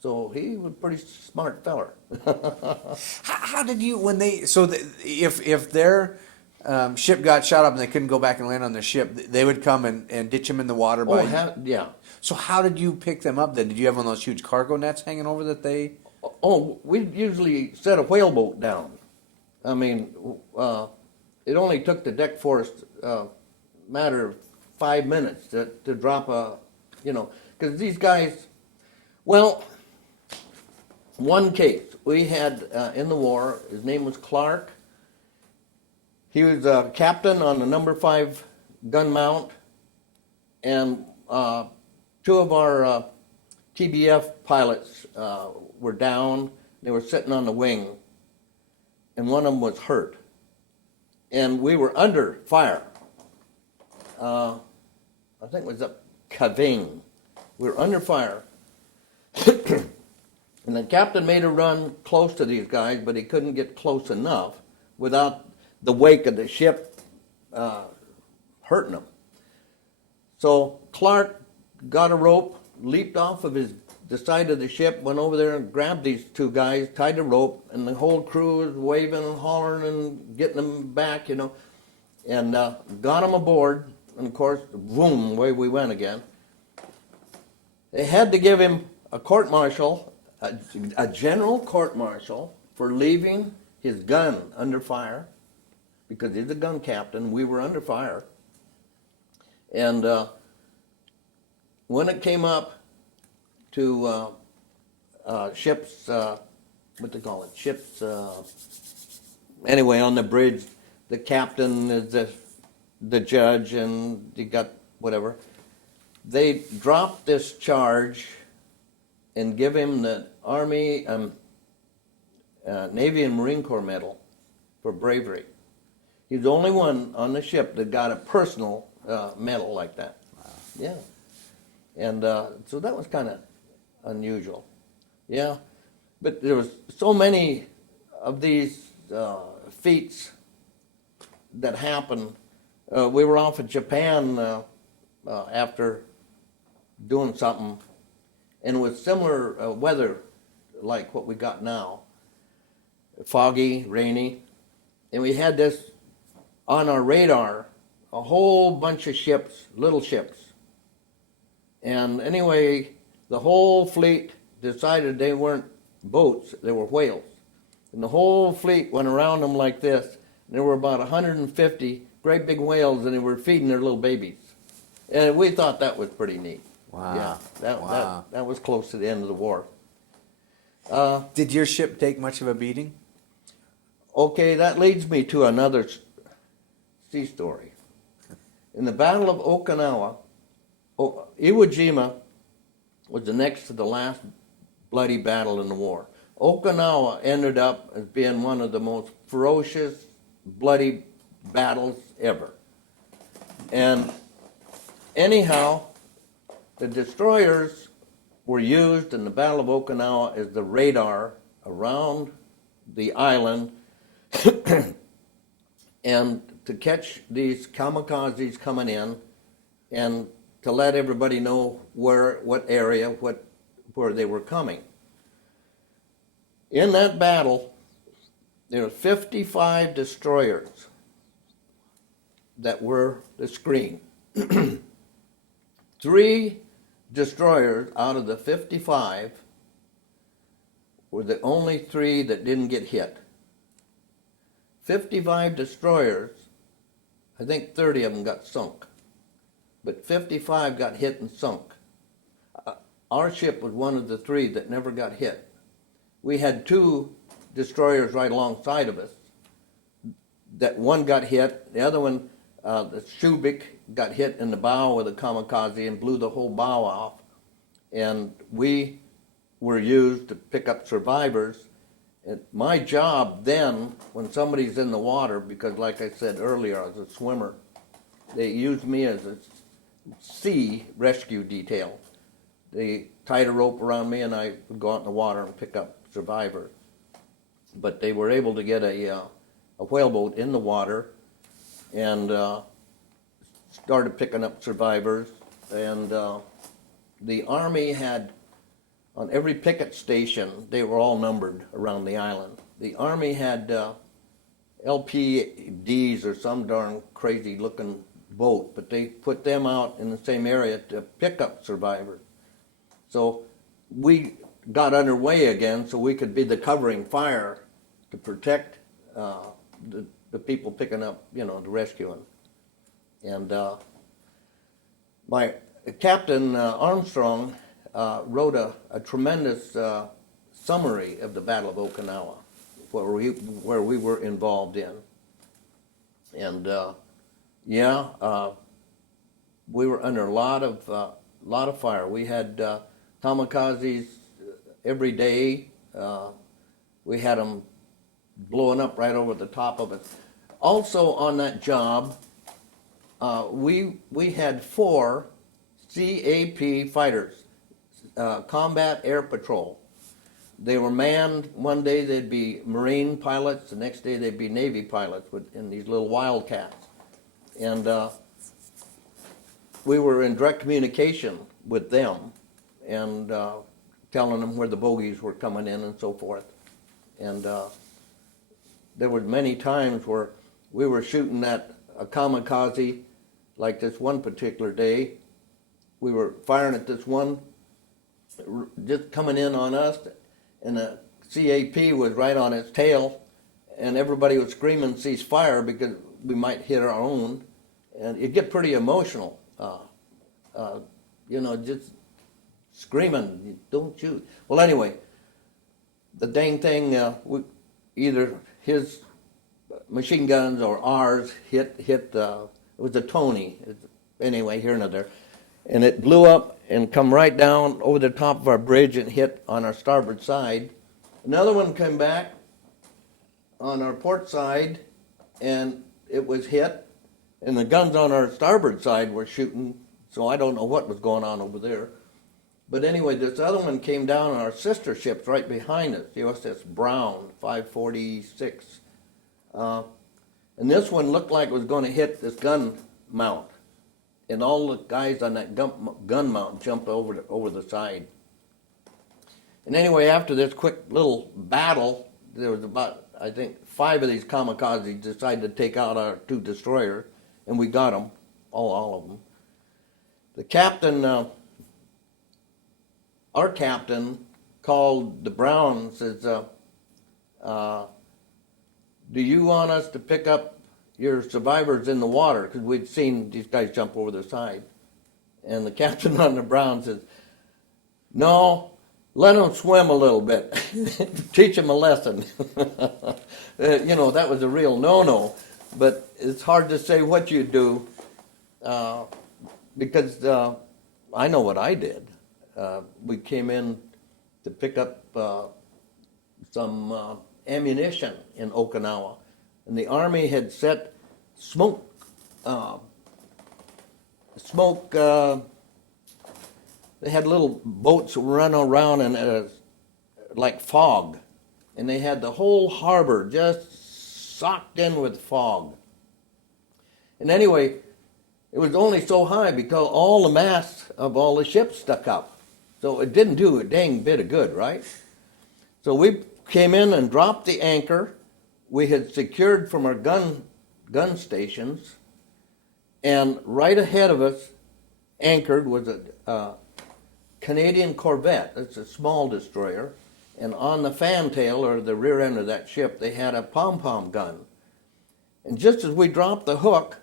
So he was a pretty smart feller. How did you, when they, if their ship got shot up and they couldn't go back and land on their ship, they would come and ditch them in the water by... Yeah. So how did you pick them up then? Did you have one of those huge cargo nets hanging over that they... Oh, we usually set a whaleboat down. I mean, it only took the deck force a matter of 5 minutes to drop because these guys, well, one case we had in the war, his name was Clark. He was a captain on the number 5 gun mount, and 2 of our TBF pilots were down. They were sitting on the wing, and one of them was hurt. And we were under fire. I think it was up Kaving. We were under fire. And the captain made a run close to these guys, but he couldn't get close enough without the wake of the ship hurting him. So Clark got a rope, leaped off of the side of the ship, went over there and grabbed these 2 guys, tied the rope, and the whole crew was waving and hollering and getting them back, and got them aboard. And of course, boom, away we went again. They had to give him a court-martial, a general court-martial, for leaving his gun under fire, because he's a gun captain. We were under fire. And when it came up to ships, what they call it, ships, anyway, on the bridge, the captain is the judge, and you got whatever. They dropped this charge and give him the Army, Navy and Marine Corps medal for bravery. He's the only one on the ship that got a personal medal like that. Wow. Yeah. And so that was kind of unusual. Yeah. But there was so many of these feats that happened. We were off in Japan after doing something, and with similar weather like what we got now. foggy, rainy, and we had this on our radar, a whole bunch of ships, little ships. And anyway, the whole fleet decided they weren't boats, they were whales. And the whole fleet went around them like this. And there were about 150 great big whales, and they were feeding their little babies. And we thought that was pretty neat. Wow. Yeah, that was close to the end of the war. Did your ship take much of a beating? Okay, that leads me to another sea story. In the Battle of Okinawa, Iwo Jima was the next to the last bloody battle in the war. Okinawa ended up as being one of the most ferocious, bloody battles ever. And anyhow, the destroyers were used in the Battle of Okinawa as the radar around the island and to catch these kamikazes coming in and to let everybody know what area, where they were coming. In that battle, there were 55 destroyers that were the screen. 3 destroyers out of the 55 were the only 3 that didn't get hit. 55 destroyers, I think 30 of them got sunk, but 55 got hit and sunk. Our ship was one of the 3 that never got hit. We had 2 destroyers right alongside of us. That one got hit, the other one, the Shubik, got hit in the bow with a kamikaze and blew the whole bow off. And we were used to pick up survivors. And my job then, when somebody's in the water, because like I said earlier, I was a swimmer, they used me as a sea rescue detail. They tied a rope around me and I would go out in the water and pick up survivors. But they were able to get a whaleboat in the water and started picking up survivors. And the Army had, on every picket station, they were all numbered around the island. The Army had LPDs or some darn crazy looking boat, but they put them out in the same area to pick up survivors. So we got underway again so we could be the covering fire to protect the people picking up, the rescuing. And my Captain Armstrong wrote a tremendous summary of the Battle of Okinawa, where we were involved in. And we were under a lot of fire. We had kamikazes every day. We had them blowing up right over the top of it. Also on that job, we had 4 CAP fighters, Combat Air Patrol. They were manned. One day they'd be Marine pilots, the next day they'd be Navy pilots in these little Wildcats. And we were in direct communication with them and telling them where the bogies were coming in and so forth. And there were many times where we were shooting at a kamikaze, like this one particular day. We were firing at this one, just coming in on us, and the CAP was right on its tail, and everybody was screaming, "Cease fire," because we might hit our own, and it'd get pretty emotional, just screaming, "Don't shoot." Well, anyway, the dang thing, either his machine guns or ours hit. It was a Tony, anyway, here and there, and it blew up and come right down over the top of our bridge and hit on our starboard side. Another one came back on our port side, and it was hit, and the guns on our starboard side were shooting, so I don't know what was going on over there. But anyway, this other one came down on our sister ships right behind us, the USS Brown, 546. And this one looked like it was going to hit this gun mount. And all the guys on that gun mount jumped over the side. And anyway, after this quick little battle, there was about, I think, 5 of these kamikazes decided to take out our 2 destroyers, and we got them, all of them. The captain, our captain, called the Brown and says, do you want us to pick up your survivors in the water? Because we'd seen these guys jump over the side. And the captain on the Brown says, no, let them swim a little bit. Teach them a lesson. That was a real no-no. But it's hard to say what you do because I know what I did. We came in to pick up some ammunition in Okinawa. And the Army had set smoke, they had little boats run around in like fog. And they had the whole harbor just socked in with fog. And anyway, it was only so high because all the masts of all the ships stuck up. So it didn't do a dang bit of good, right? So we came in and dropped the anchor. We had secured from our gun stations, and right ahead of us, anchored, was a Canadian corvette. It's a small destroyer, and on the fantail, or the rear end of that ship, they had a pom-pom gun. And just as we dropped the hook,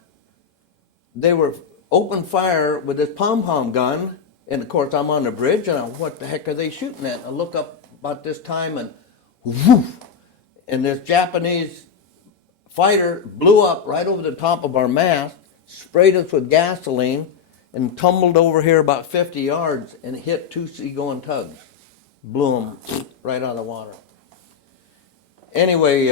they were open fire with this pom-pom gun, and of course I'm on the bridge, and what the heck are they shooting at? And I look up about this time, and whoosh, and this Japanese fighter blew up right over the top of our mast, sprayed us with gasoline, and tumbled over here about 50 yards and hit 2 seagoing tugs. Blew them right out of the water. Anyway,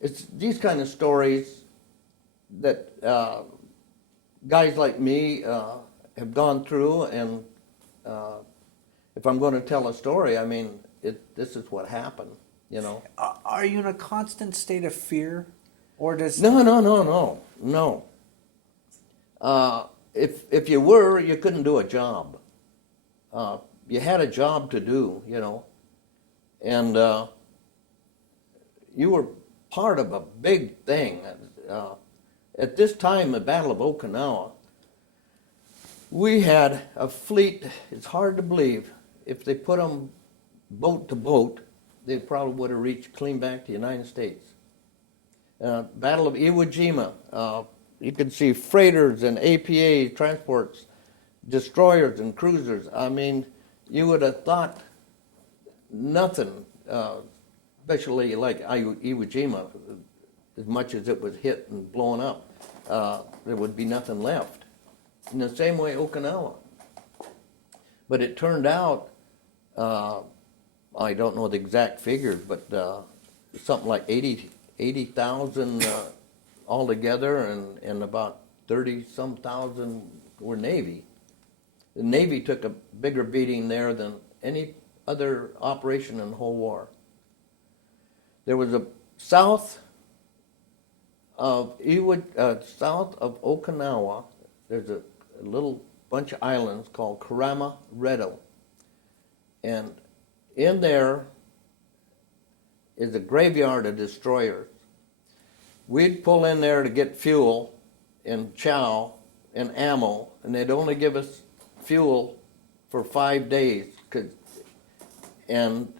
it's these kind of stories that guys like me have gone through, and if I'm going to tell a story, I mean, this is what happened, Are you in a constant state of fear? Or does... No. If you were, you couldn't do a job. You had a job to do, and you were part of a big thing. At this time, the Battle of Okinawa, we had a fleet. It's hard to believe. If they put them boat to boat, they probably would have reached clean back to the United States. Battle of Iwo Jima, you could see freighters and APA transports, destroyers and cruisers. I mean, you would have thought nothing, especially like Iwo Jima, as much as it was hit and blown up, there would be nothing left. In the same way, Okinawa. But it turned out, I don't know the exact figures, but something like 80,000 altogether, and about 30-some thousand were Navy. The Navy took a bigger beating there than any other operation in the whole war. There was a south of Okinawa, there's a little bunch of islands called Kurama-Redo. And in there is a graveyard of destroyers. We'd pull in there to get fuel and chow and ammo, and they'd only give us fuel for 5 days. And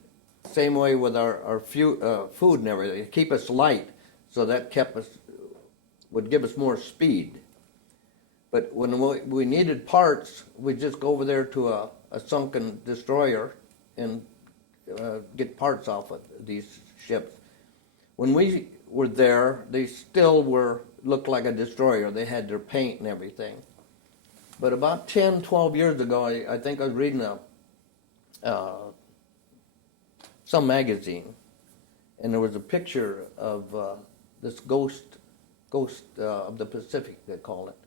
same way with our food and everything, keep us light, so that would give us more speed. But when we needed parts, we'd just go over there to a sunken destroyer and get parts off of these ships. When we were there, they still looked like a destroyer. They had their paint and everything. But about 10, 12 years ago, I think I was reading some magazine, and there was a picture of this ghost of the Pacific, they call it.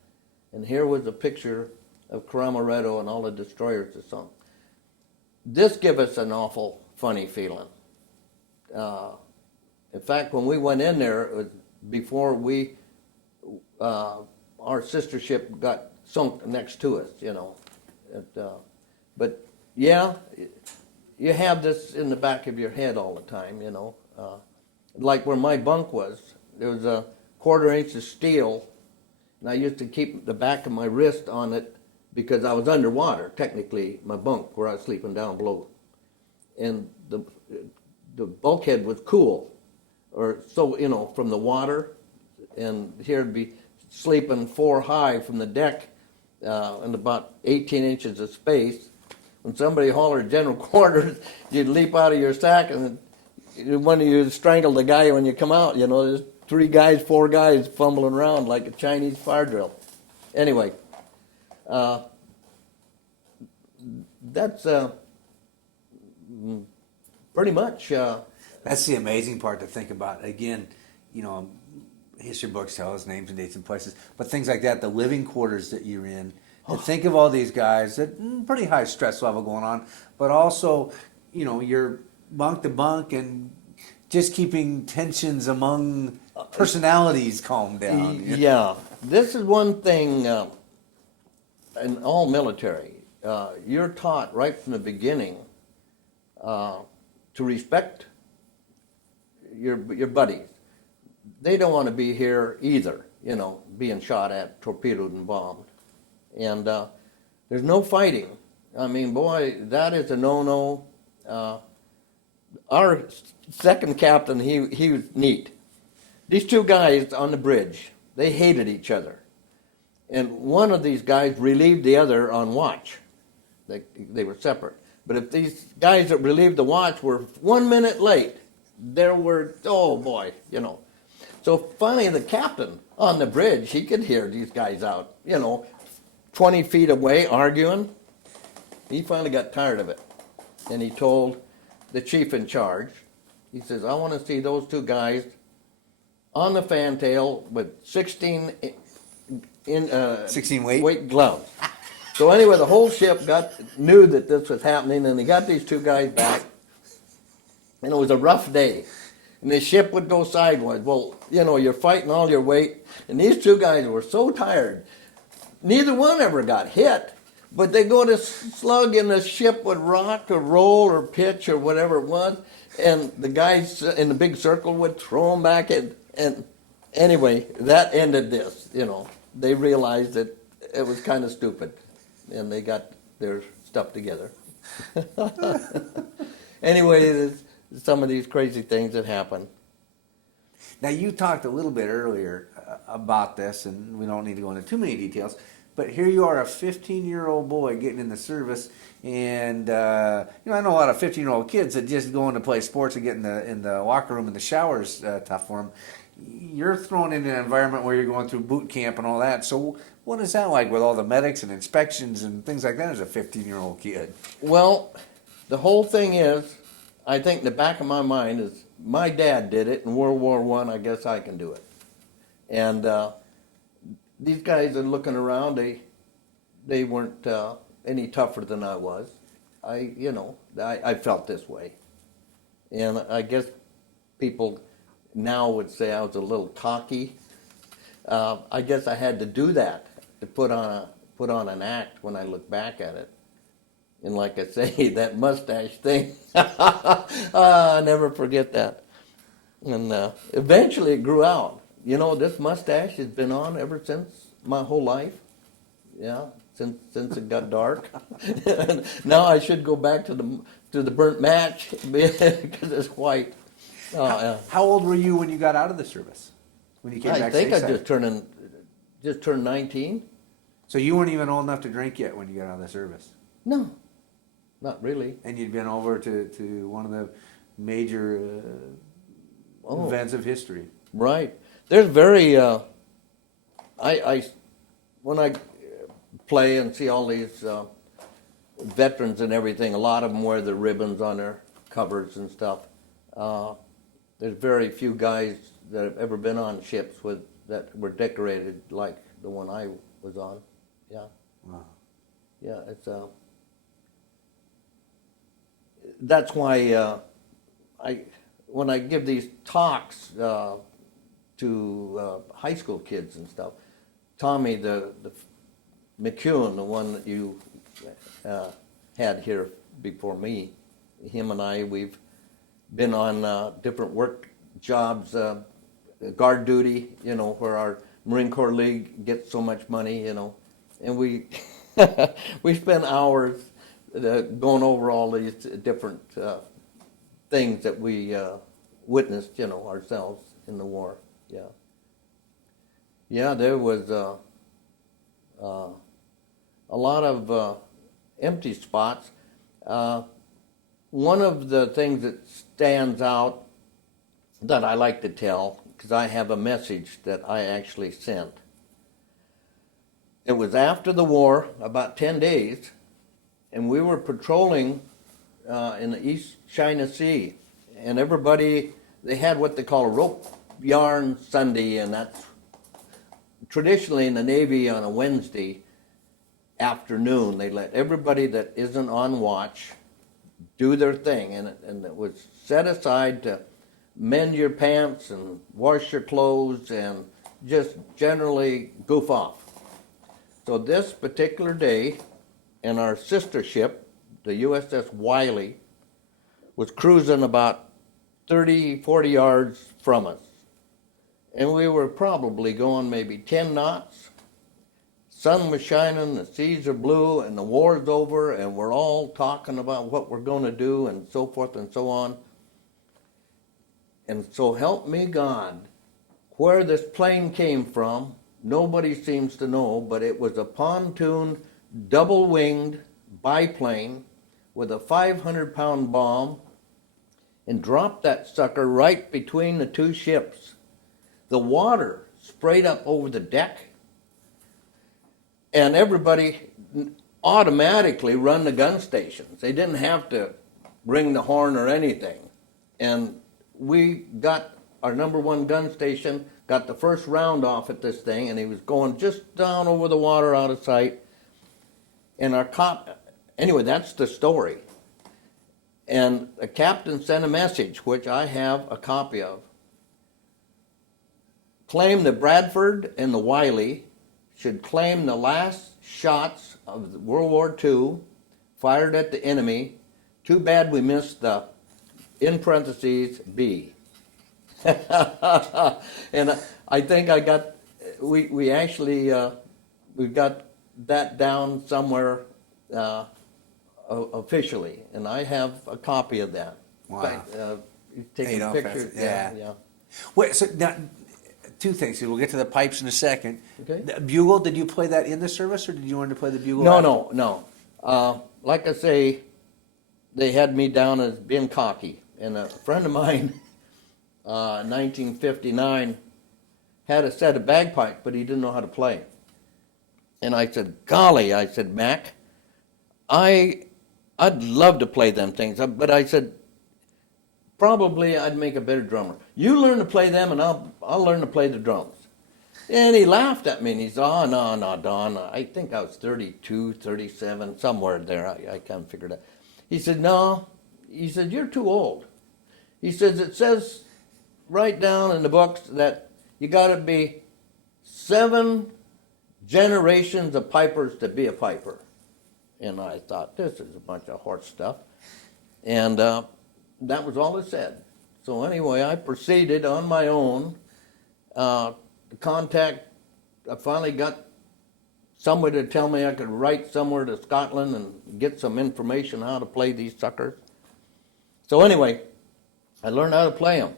And here was a picture of Kurama-Redo and all the destroyers or something. This gave us an awful funny feeling. In fact, when we went in there, it was before our sister ship got sunk next to us, But yeah, you have this in the back of your head all the time, you know. Like where my bunk was, there was a 1/4 inch of steel, and I used to keep the back of my wrist on it because I was underwater, technically, my bunk where I was sleeping down below. And the bulkhead was cool, or so, you know, from the water, and here it'd be sleeping 4 high from the deck in about 18 inches of space. When somebody hollered general quarters, you'd leap out of your sack, and when you strangle the guy when you come out, you know, there's 3 guys, 4 guys fumbling around like a Chinese fire drill. Anyway, that's pretty much. That's the amazing part to think about. Again, you know, history books tell us names and dates and places, but things like that, the living quarters that you're in, and think of all these guys that pretty high stress level going on, but also, you know, you're bunk to bunk and just keeping tensions among personalities calmed down. Yeah, this is one thing in all military. You're taught right from the beginning to respect your buddies. They don't want to be here either, you know, being shot at, torpedoed, and bombed. And there's no fighting. I mean, boy, that is a no-no. Our second captain, he was neat. These 2 guys on the bridge, they hated each other. And one of these guys relieved the other on watch. They were separate. But if these guys that relieved the watch were 1 minute late, there were, oh boy, you know. So finally the captain on the bridge, he could hear these guys out, you know, 20 feet away arguing. He finally got tired of it. And he told the chief in charge, he says, I want to see those 2 guys on the fantail with 16 weight gloves. So anyway, the whole ship knew that this was happening, and they got these 2 guys back, and it was a rough day. And the ship would go sideways. Well, you know, you're fighting all your weight, and these 2 guys were so tired. Neither one ever got hit, but they go to slug, and the ship would rock or roll or pitch or whatever it was, and the guys in the big circle would throw them back in. And anyway, that ended this, you know. They realized that it was kind of stupid, and they got their stuff together. Anyway, there's some of these crazy things that happen. Now, you talked a little bit earlier about this, and we don't need to go into too many details, but here you are, a 15-year-old boy getting in the service, and you know, I know a lot of 15-year-old kids that just go in to play sports and get in the locker room and the showers tough for them. You're thrown in an environment where you're going through boot camp and all that. So what is that like with all the medics and inspections and things like that as a 15-year-old kid? Well, the whole thing is, I think in the back of my mind is, my dad did it in World War I guess I can do it. And these guys are looking around, they weren't any tougher than I was. I felt this way. And I guess people now would say I was a little cocky. I guess I had to do that to put on an act when I look back at it. And like I say, that mustache thing, I never forget that. And eventually it grew out. You know, this mustache has been on ever since my whole life. Yeah, since it got dark. Now I should go back to the burnt match because it's white. How old were you when you got out of the service? When you came back? I think I just turned 19. So you weren't even old enough to drink yet when you got out of the service? No, not really. And you'd been over to one of the major events of history. Right. There's very, when I play and see all these veterans and everything, a lot of them wear the ribbons on their covers and stuff. There's very few guys that have ever been on ships that were decorated like the one I was on. Yeah. Wow. Yeah, it's that's why when I give these talks to high school kids and stuff, Tommy the McEwen, the one that you had here before me, him and I, we've been on different work jobs, guard duty, where our Marine Corps League gets so much money, and we we spend hours going over all these different things that we witnessed, ourselves in the war. Yeah. Yeah, there was a lot of empty spots. One of the things that stands out that I like to tell, because I have a message that I actually sent. It was after the war, about 10 days, and we were patrolling in the East China Sea, and everybody, they had what they call a rope yarn Sunday, and that's traditionally in the Navy on a Wednesday afternoon. They let everybody that isn't on watch do their thing, and it was set aside to mend your pants and wash your clothes and just generally goof off. So this particular day, and our sister ship, the USS Wiley, was cruising about 30, 40 yards from us. And we were probably going maybe 10 knots. Sun was shining, the seas are blue, and the war's over, and we're all talking about what we're going to do, and so forth and so on. And so help me God, where this plane came from, nobody seems to know, but it was a pontoon, double-winged biplane with a 500-pound bomb, and dropped that sucker right between the two ships. The water sprayed up over the deck, and everybody automatically run the gun stations. They didn't have to ring the horn or anything. And we got our number one gun station, got the first round off at this thing, and he was going just down over the water out of sight. And our anyway, that's the story. And the captain sent a message, which I have a copy of. Claim the Bradford and the Wiley should claim the last shots of World War II fired at the enemy. Too bad we missed the, in parentheses, B. And I think we actually, we got that down somewhere officially, and I have a copy of that. Wow. Taking pictures. Yeah. Wait, so now, two things. We'll get to the pipes in a second. Okay. The bugle, did you play that in the service, or did you learn to play the bugle after? No. Like I say, they had me down as being cocky. And a friend of mine, in 1959, had a set of bagpipes, but he didn't know how to play. And I said, golly, I said, Mac, I'd love to play them things. But I said, probably I'd make a better drummer. You learn to play them, and I'll learn to play the drums. And he laughed at me, and he said, oh, no, Don. I think I was 32, 37, somewhere there. I can't figure it out. He said, no. He said, you're too old. He says, it says right down in the books that you got to be 7 generations of pipers to be a piper. And I thought, this is a bunch of horse stuff. And that was all it said. So anyway, I proceeded on my own to contact. I finally got somebody to tell me I could write somewhere to Scotland and get some information how to play these suckers. So anyway, I learned how to play them.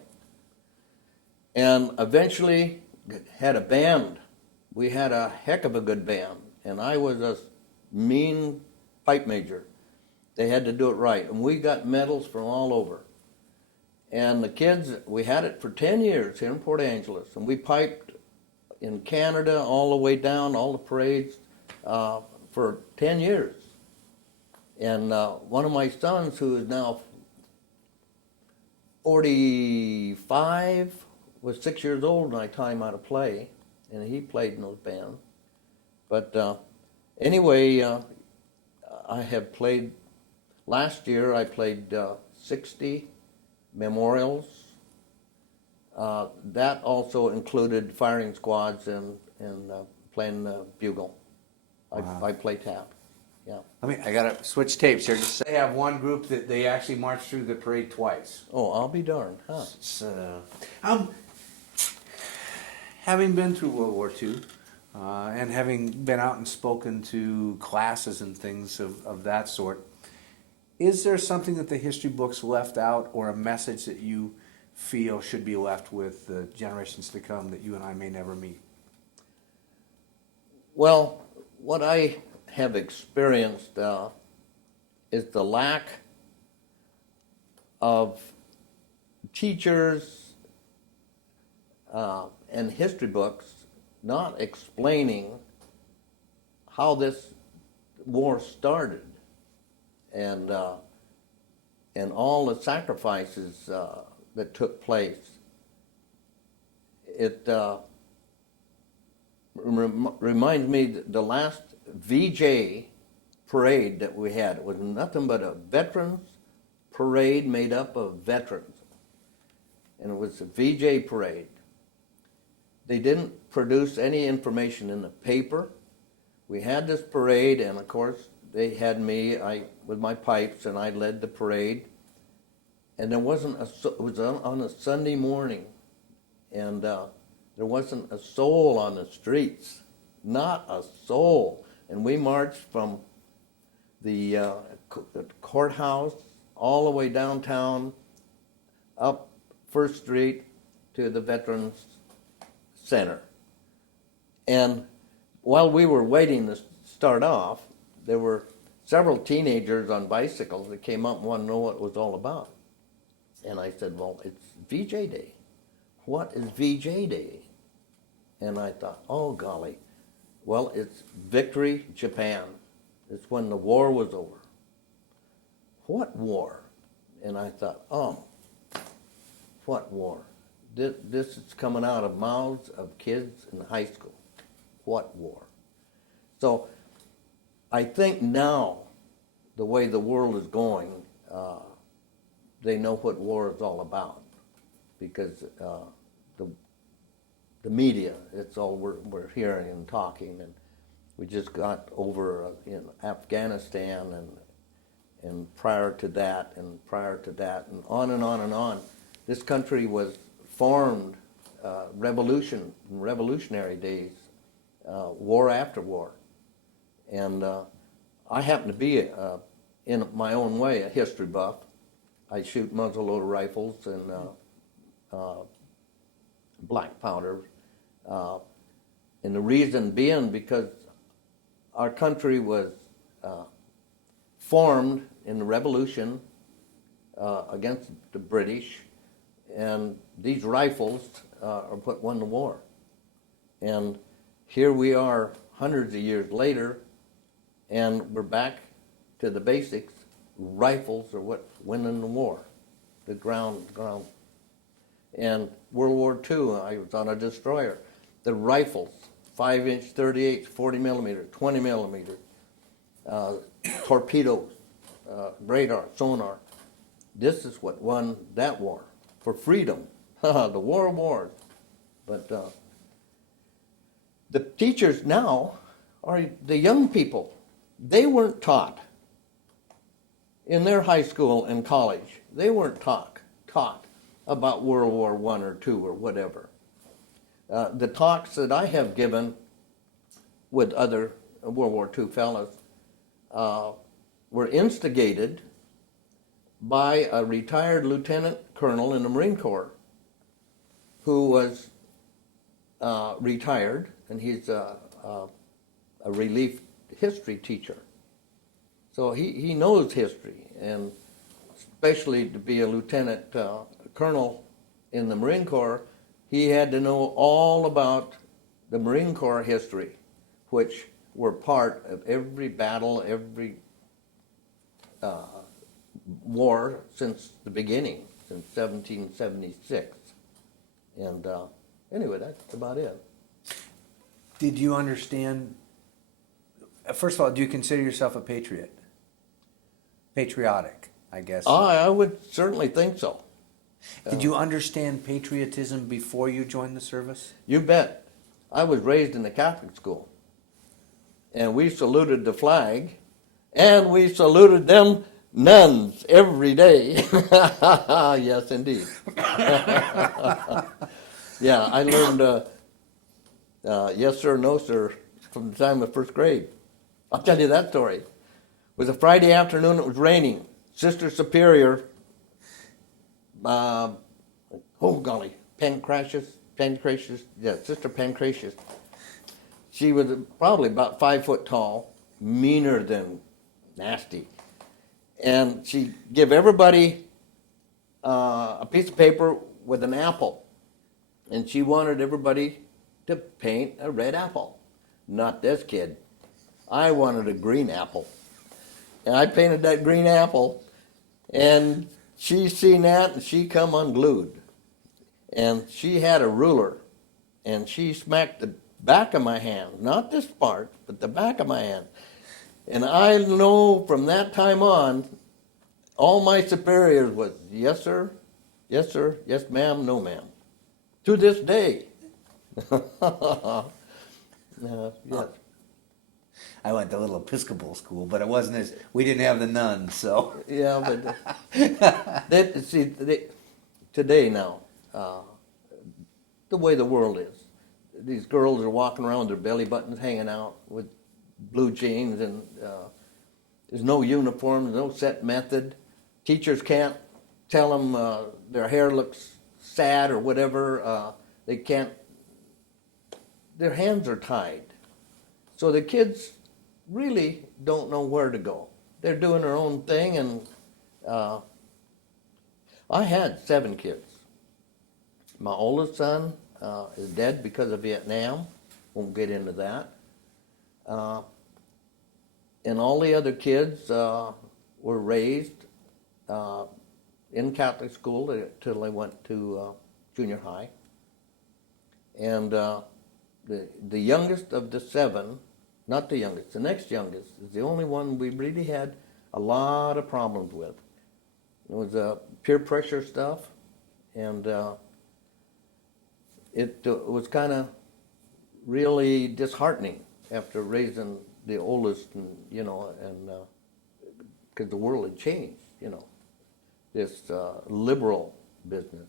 And eventually had a band. We had a heck of a good band. And I was a mean pipe major. They had to do it right. And we got medals from all over. And the kids, we had it for 10 years here in Port Angeles. And we piped in Canada all the way down, all the parades, for 10 years. And one of my sons, who is now 45, was 6 years old when I taught him how to play. And he played in those bands. But anyway, I have played, last year I played 60 memorials. That also included firing squads and playing the bugle. Wow. I play tap. Yeah. I gotta switch tapes here. Just say I have one group that they actually marched through the parade twice. Oh, I'll be darned, huh? So, having been through World War II, and having been out and spoken to classes and things of that sort, is there something that the history books left out, or a message that you feel should be left with the generations to come that you and I may never meet? Well, what I have experienced is the lack of teachers and history books not explaining how this war started and all the sacrifices that took place. It reminds me that the last VJ parade that we had, it was nothing but a veterans parade made up of veterans. And it was a VJ parade. They didn't produce any information in the paper. We had this parade, and of course they had me with my pipes, and I led the parade. And there wasn't it was on a Sunday morning, and there wasn't a soul on the streets, not a soul. And we marched from the courthouse all the way downtown, up First Street to the Veterans Center. And while we were waiting to start off, there were several teenagers on bicycles that came up and wanted to know what it was all about. And I said, well, it's VJ Day. What is VJ Day? And I thought, oh golly, well, it's Victory Japan. It's when the war was over. What war? And I thought, oh, what war? This is coming out of mouths of kids in high school. What war? So I think now, the way the world is going, they know what war is all about, because the media, it's all we're hearing and talking, and we just got over in Afghanistan and prior to that and on and on and on. This country was formed revolutionary days, war after war, and I happen to be in my own way a history buff. I shoot muzzleloader rifles and black powder, and the reason being because our country was formed in the Revolution against the British, and these rifles are what won the war. And here we are hundreds of years later, and we're back to the basics. Rifles are what winning the war, the ground. And World War II, I was on a destroyer. The rifles, 5-inch, 38, 40 millimeter, 20 millimeter, torpedoes, radar, sonar. This is what won that war for freedom, the war of wars. But the teachers now are the young people. They weren't taught in their high school and college. They weren't taught about World War I or II or whatever. The talks that I have given with other World War II fellows were instigated by a retired lieutenant colonel in the Marine Corps who was retired, and he's a relief history teacher. So he knows history, and especially to be a lieutenant colonel in the Marine Corps, he had to know all about the Marine Corps history, which were part of every battle, every war since the beginning, since 1776. And anyway, that's about it. Did you understand, first of all, do you consider yourself a patriot? Patriotic, I guess. I would certainly think so. Did you understand patriotism before you joined the service? You bet. I was raised in a Catholic school, and we saluted the flag And we saluted them nuns every day. Yes, indeed. Yeah, I learned yes sir, no sir from the time of first grade. I'll tell you that story. It was a Friday afternoon, it was raining. Sister Superior, oh golly, Pancratius, yeah, Sister Pancratius. She was probably about 5 foot tall, meaner than nasty. And she give everybody a piece of paper with an apple. And she wanted everybody to paint a red apple. Not this kid. I wanted a green apple. And I painted that green apple. And she seen that and she come unglued. And she had a ruler. And she smacked the back of my hand. Not this part, but the back of my hand. And I know from that time on, all my superiors was, yes sir, yes ma'am, no ma'am. To this day. Yes. I went to a little Episcopal school, but it wasn't as, we didn't have the nuns, so. Yeah, but today now, the way the world is, these girls are walking around with their belly buttons hanging out with blue jeans, and there's no uniform, no set method. Teachers can't tell them their hair looks sad or whatever. They can't, their hands are tied. So the kids really don't know where to go. They're doing their own thing, and I had 7 kids. My oldest son is dead because of Vietnam. Won't get into that. And all the other kids were raised in Catholic school until they went to junior high. And the youngest of the 7, not the youngest, the next youngest, is the only one we really had a lot of problems with. It was peer pressure stuff, and it was kind of really disheartening after raising the oldest, and because the world had changed, this liberal business.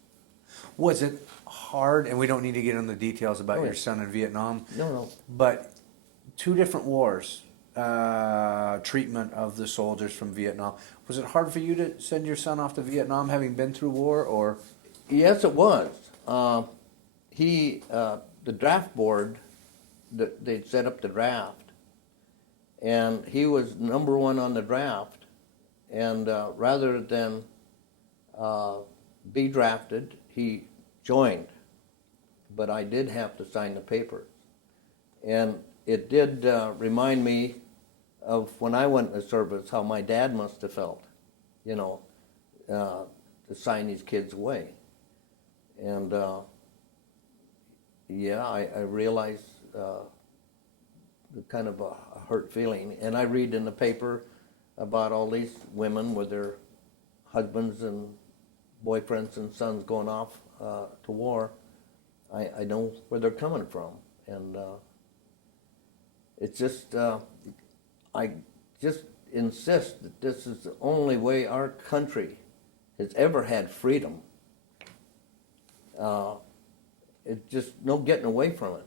Was it hard, and we don't need to get into the details about your son in Vietnam. No. But 2 different wars, treatment of the soldiers from Vietnam. Was it hard for you to send your son off to Vietnam, having been through war, or? Yes, it was. The draft board, they'd set up the draft, and he was number 1 on the draft, and rather than be drafted, he joined. But I did have to sign the papers. And it did remind me of when I went into service, how my dad must have felt, to sign these kids away. And I realized the kind of a hurt feeling. And I read in the paper about all these women with their husbands and boyfriends and sons going off to war. I know where they're coming from. And it's just, I just insist that this is the only way our country has ever had freedom. It's just no getting away from it.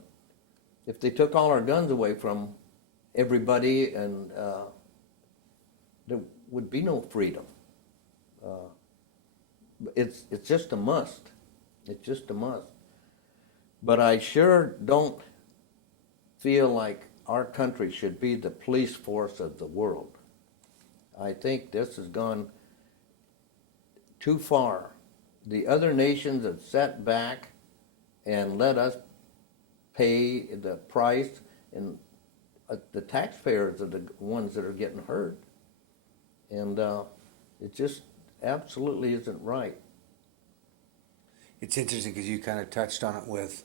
If they took all our guns away from everybody, and there would be no freedom. It's just a must. It's just a must. But I sure don't feel like our country should be the police force of the world. I think this has gone too far. The other nations have sat back and let us pay the price, and the taxpayers are the ones that are getting hurt. And it just absolutely isn't right. It's interesting because you kind of touched on it with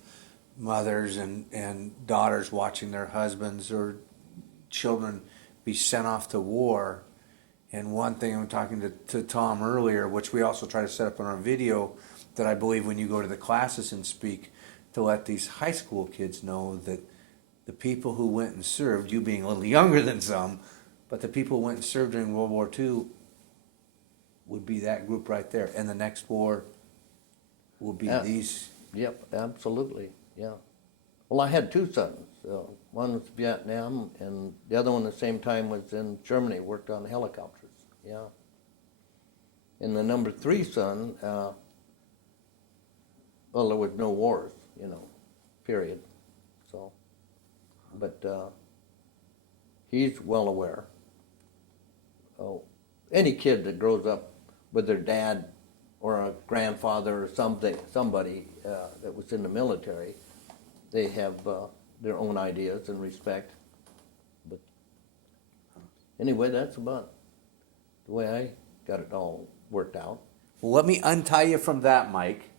mothers and daughters watching their husbands or children be sent off to war. And one thing, I'm talking to Tom earlier, which we also try to set up in our video, that I believe when you go to the classes and speak, to let these high school kids know that the people who went and served, you being a little younger than some, But the people who went and served during World War II would be that group right there. And the next war will be Yeah. these. Yep, absolutely, yeah. Well, I had two sons. One was Vietnam, and the other one at the same time was in Germany, worked on helicopters, yeah. And the number 3 son, well, there was no wars, period. So, but he's well aware. Oh, any kid that grows up with their dad or a grandfather or somebody that was in the military, they have their own ideas and respect. But anyway, that's about the way I got it all worked out. Well, let me untie you from that, Mike.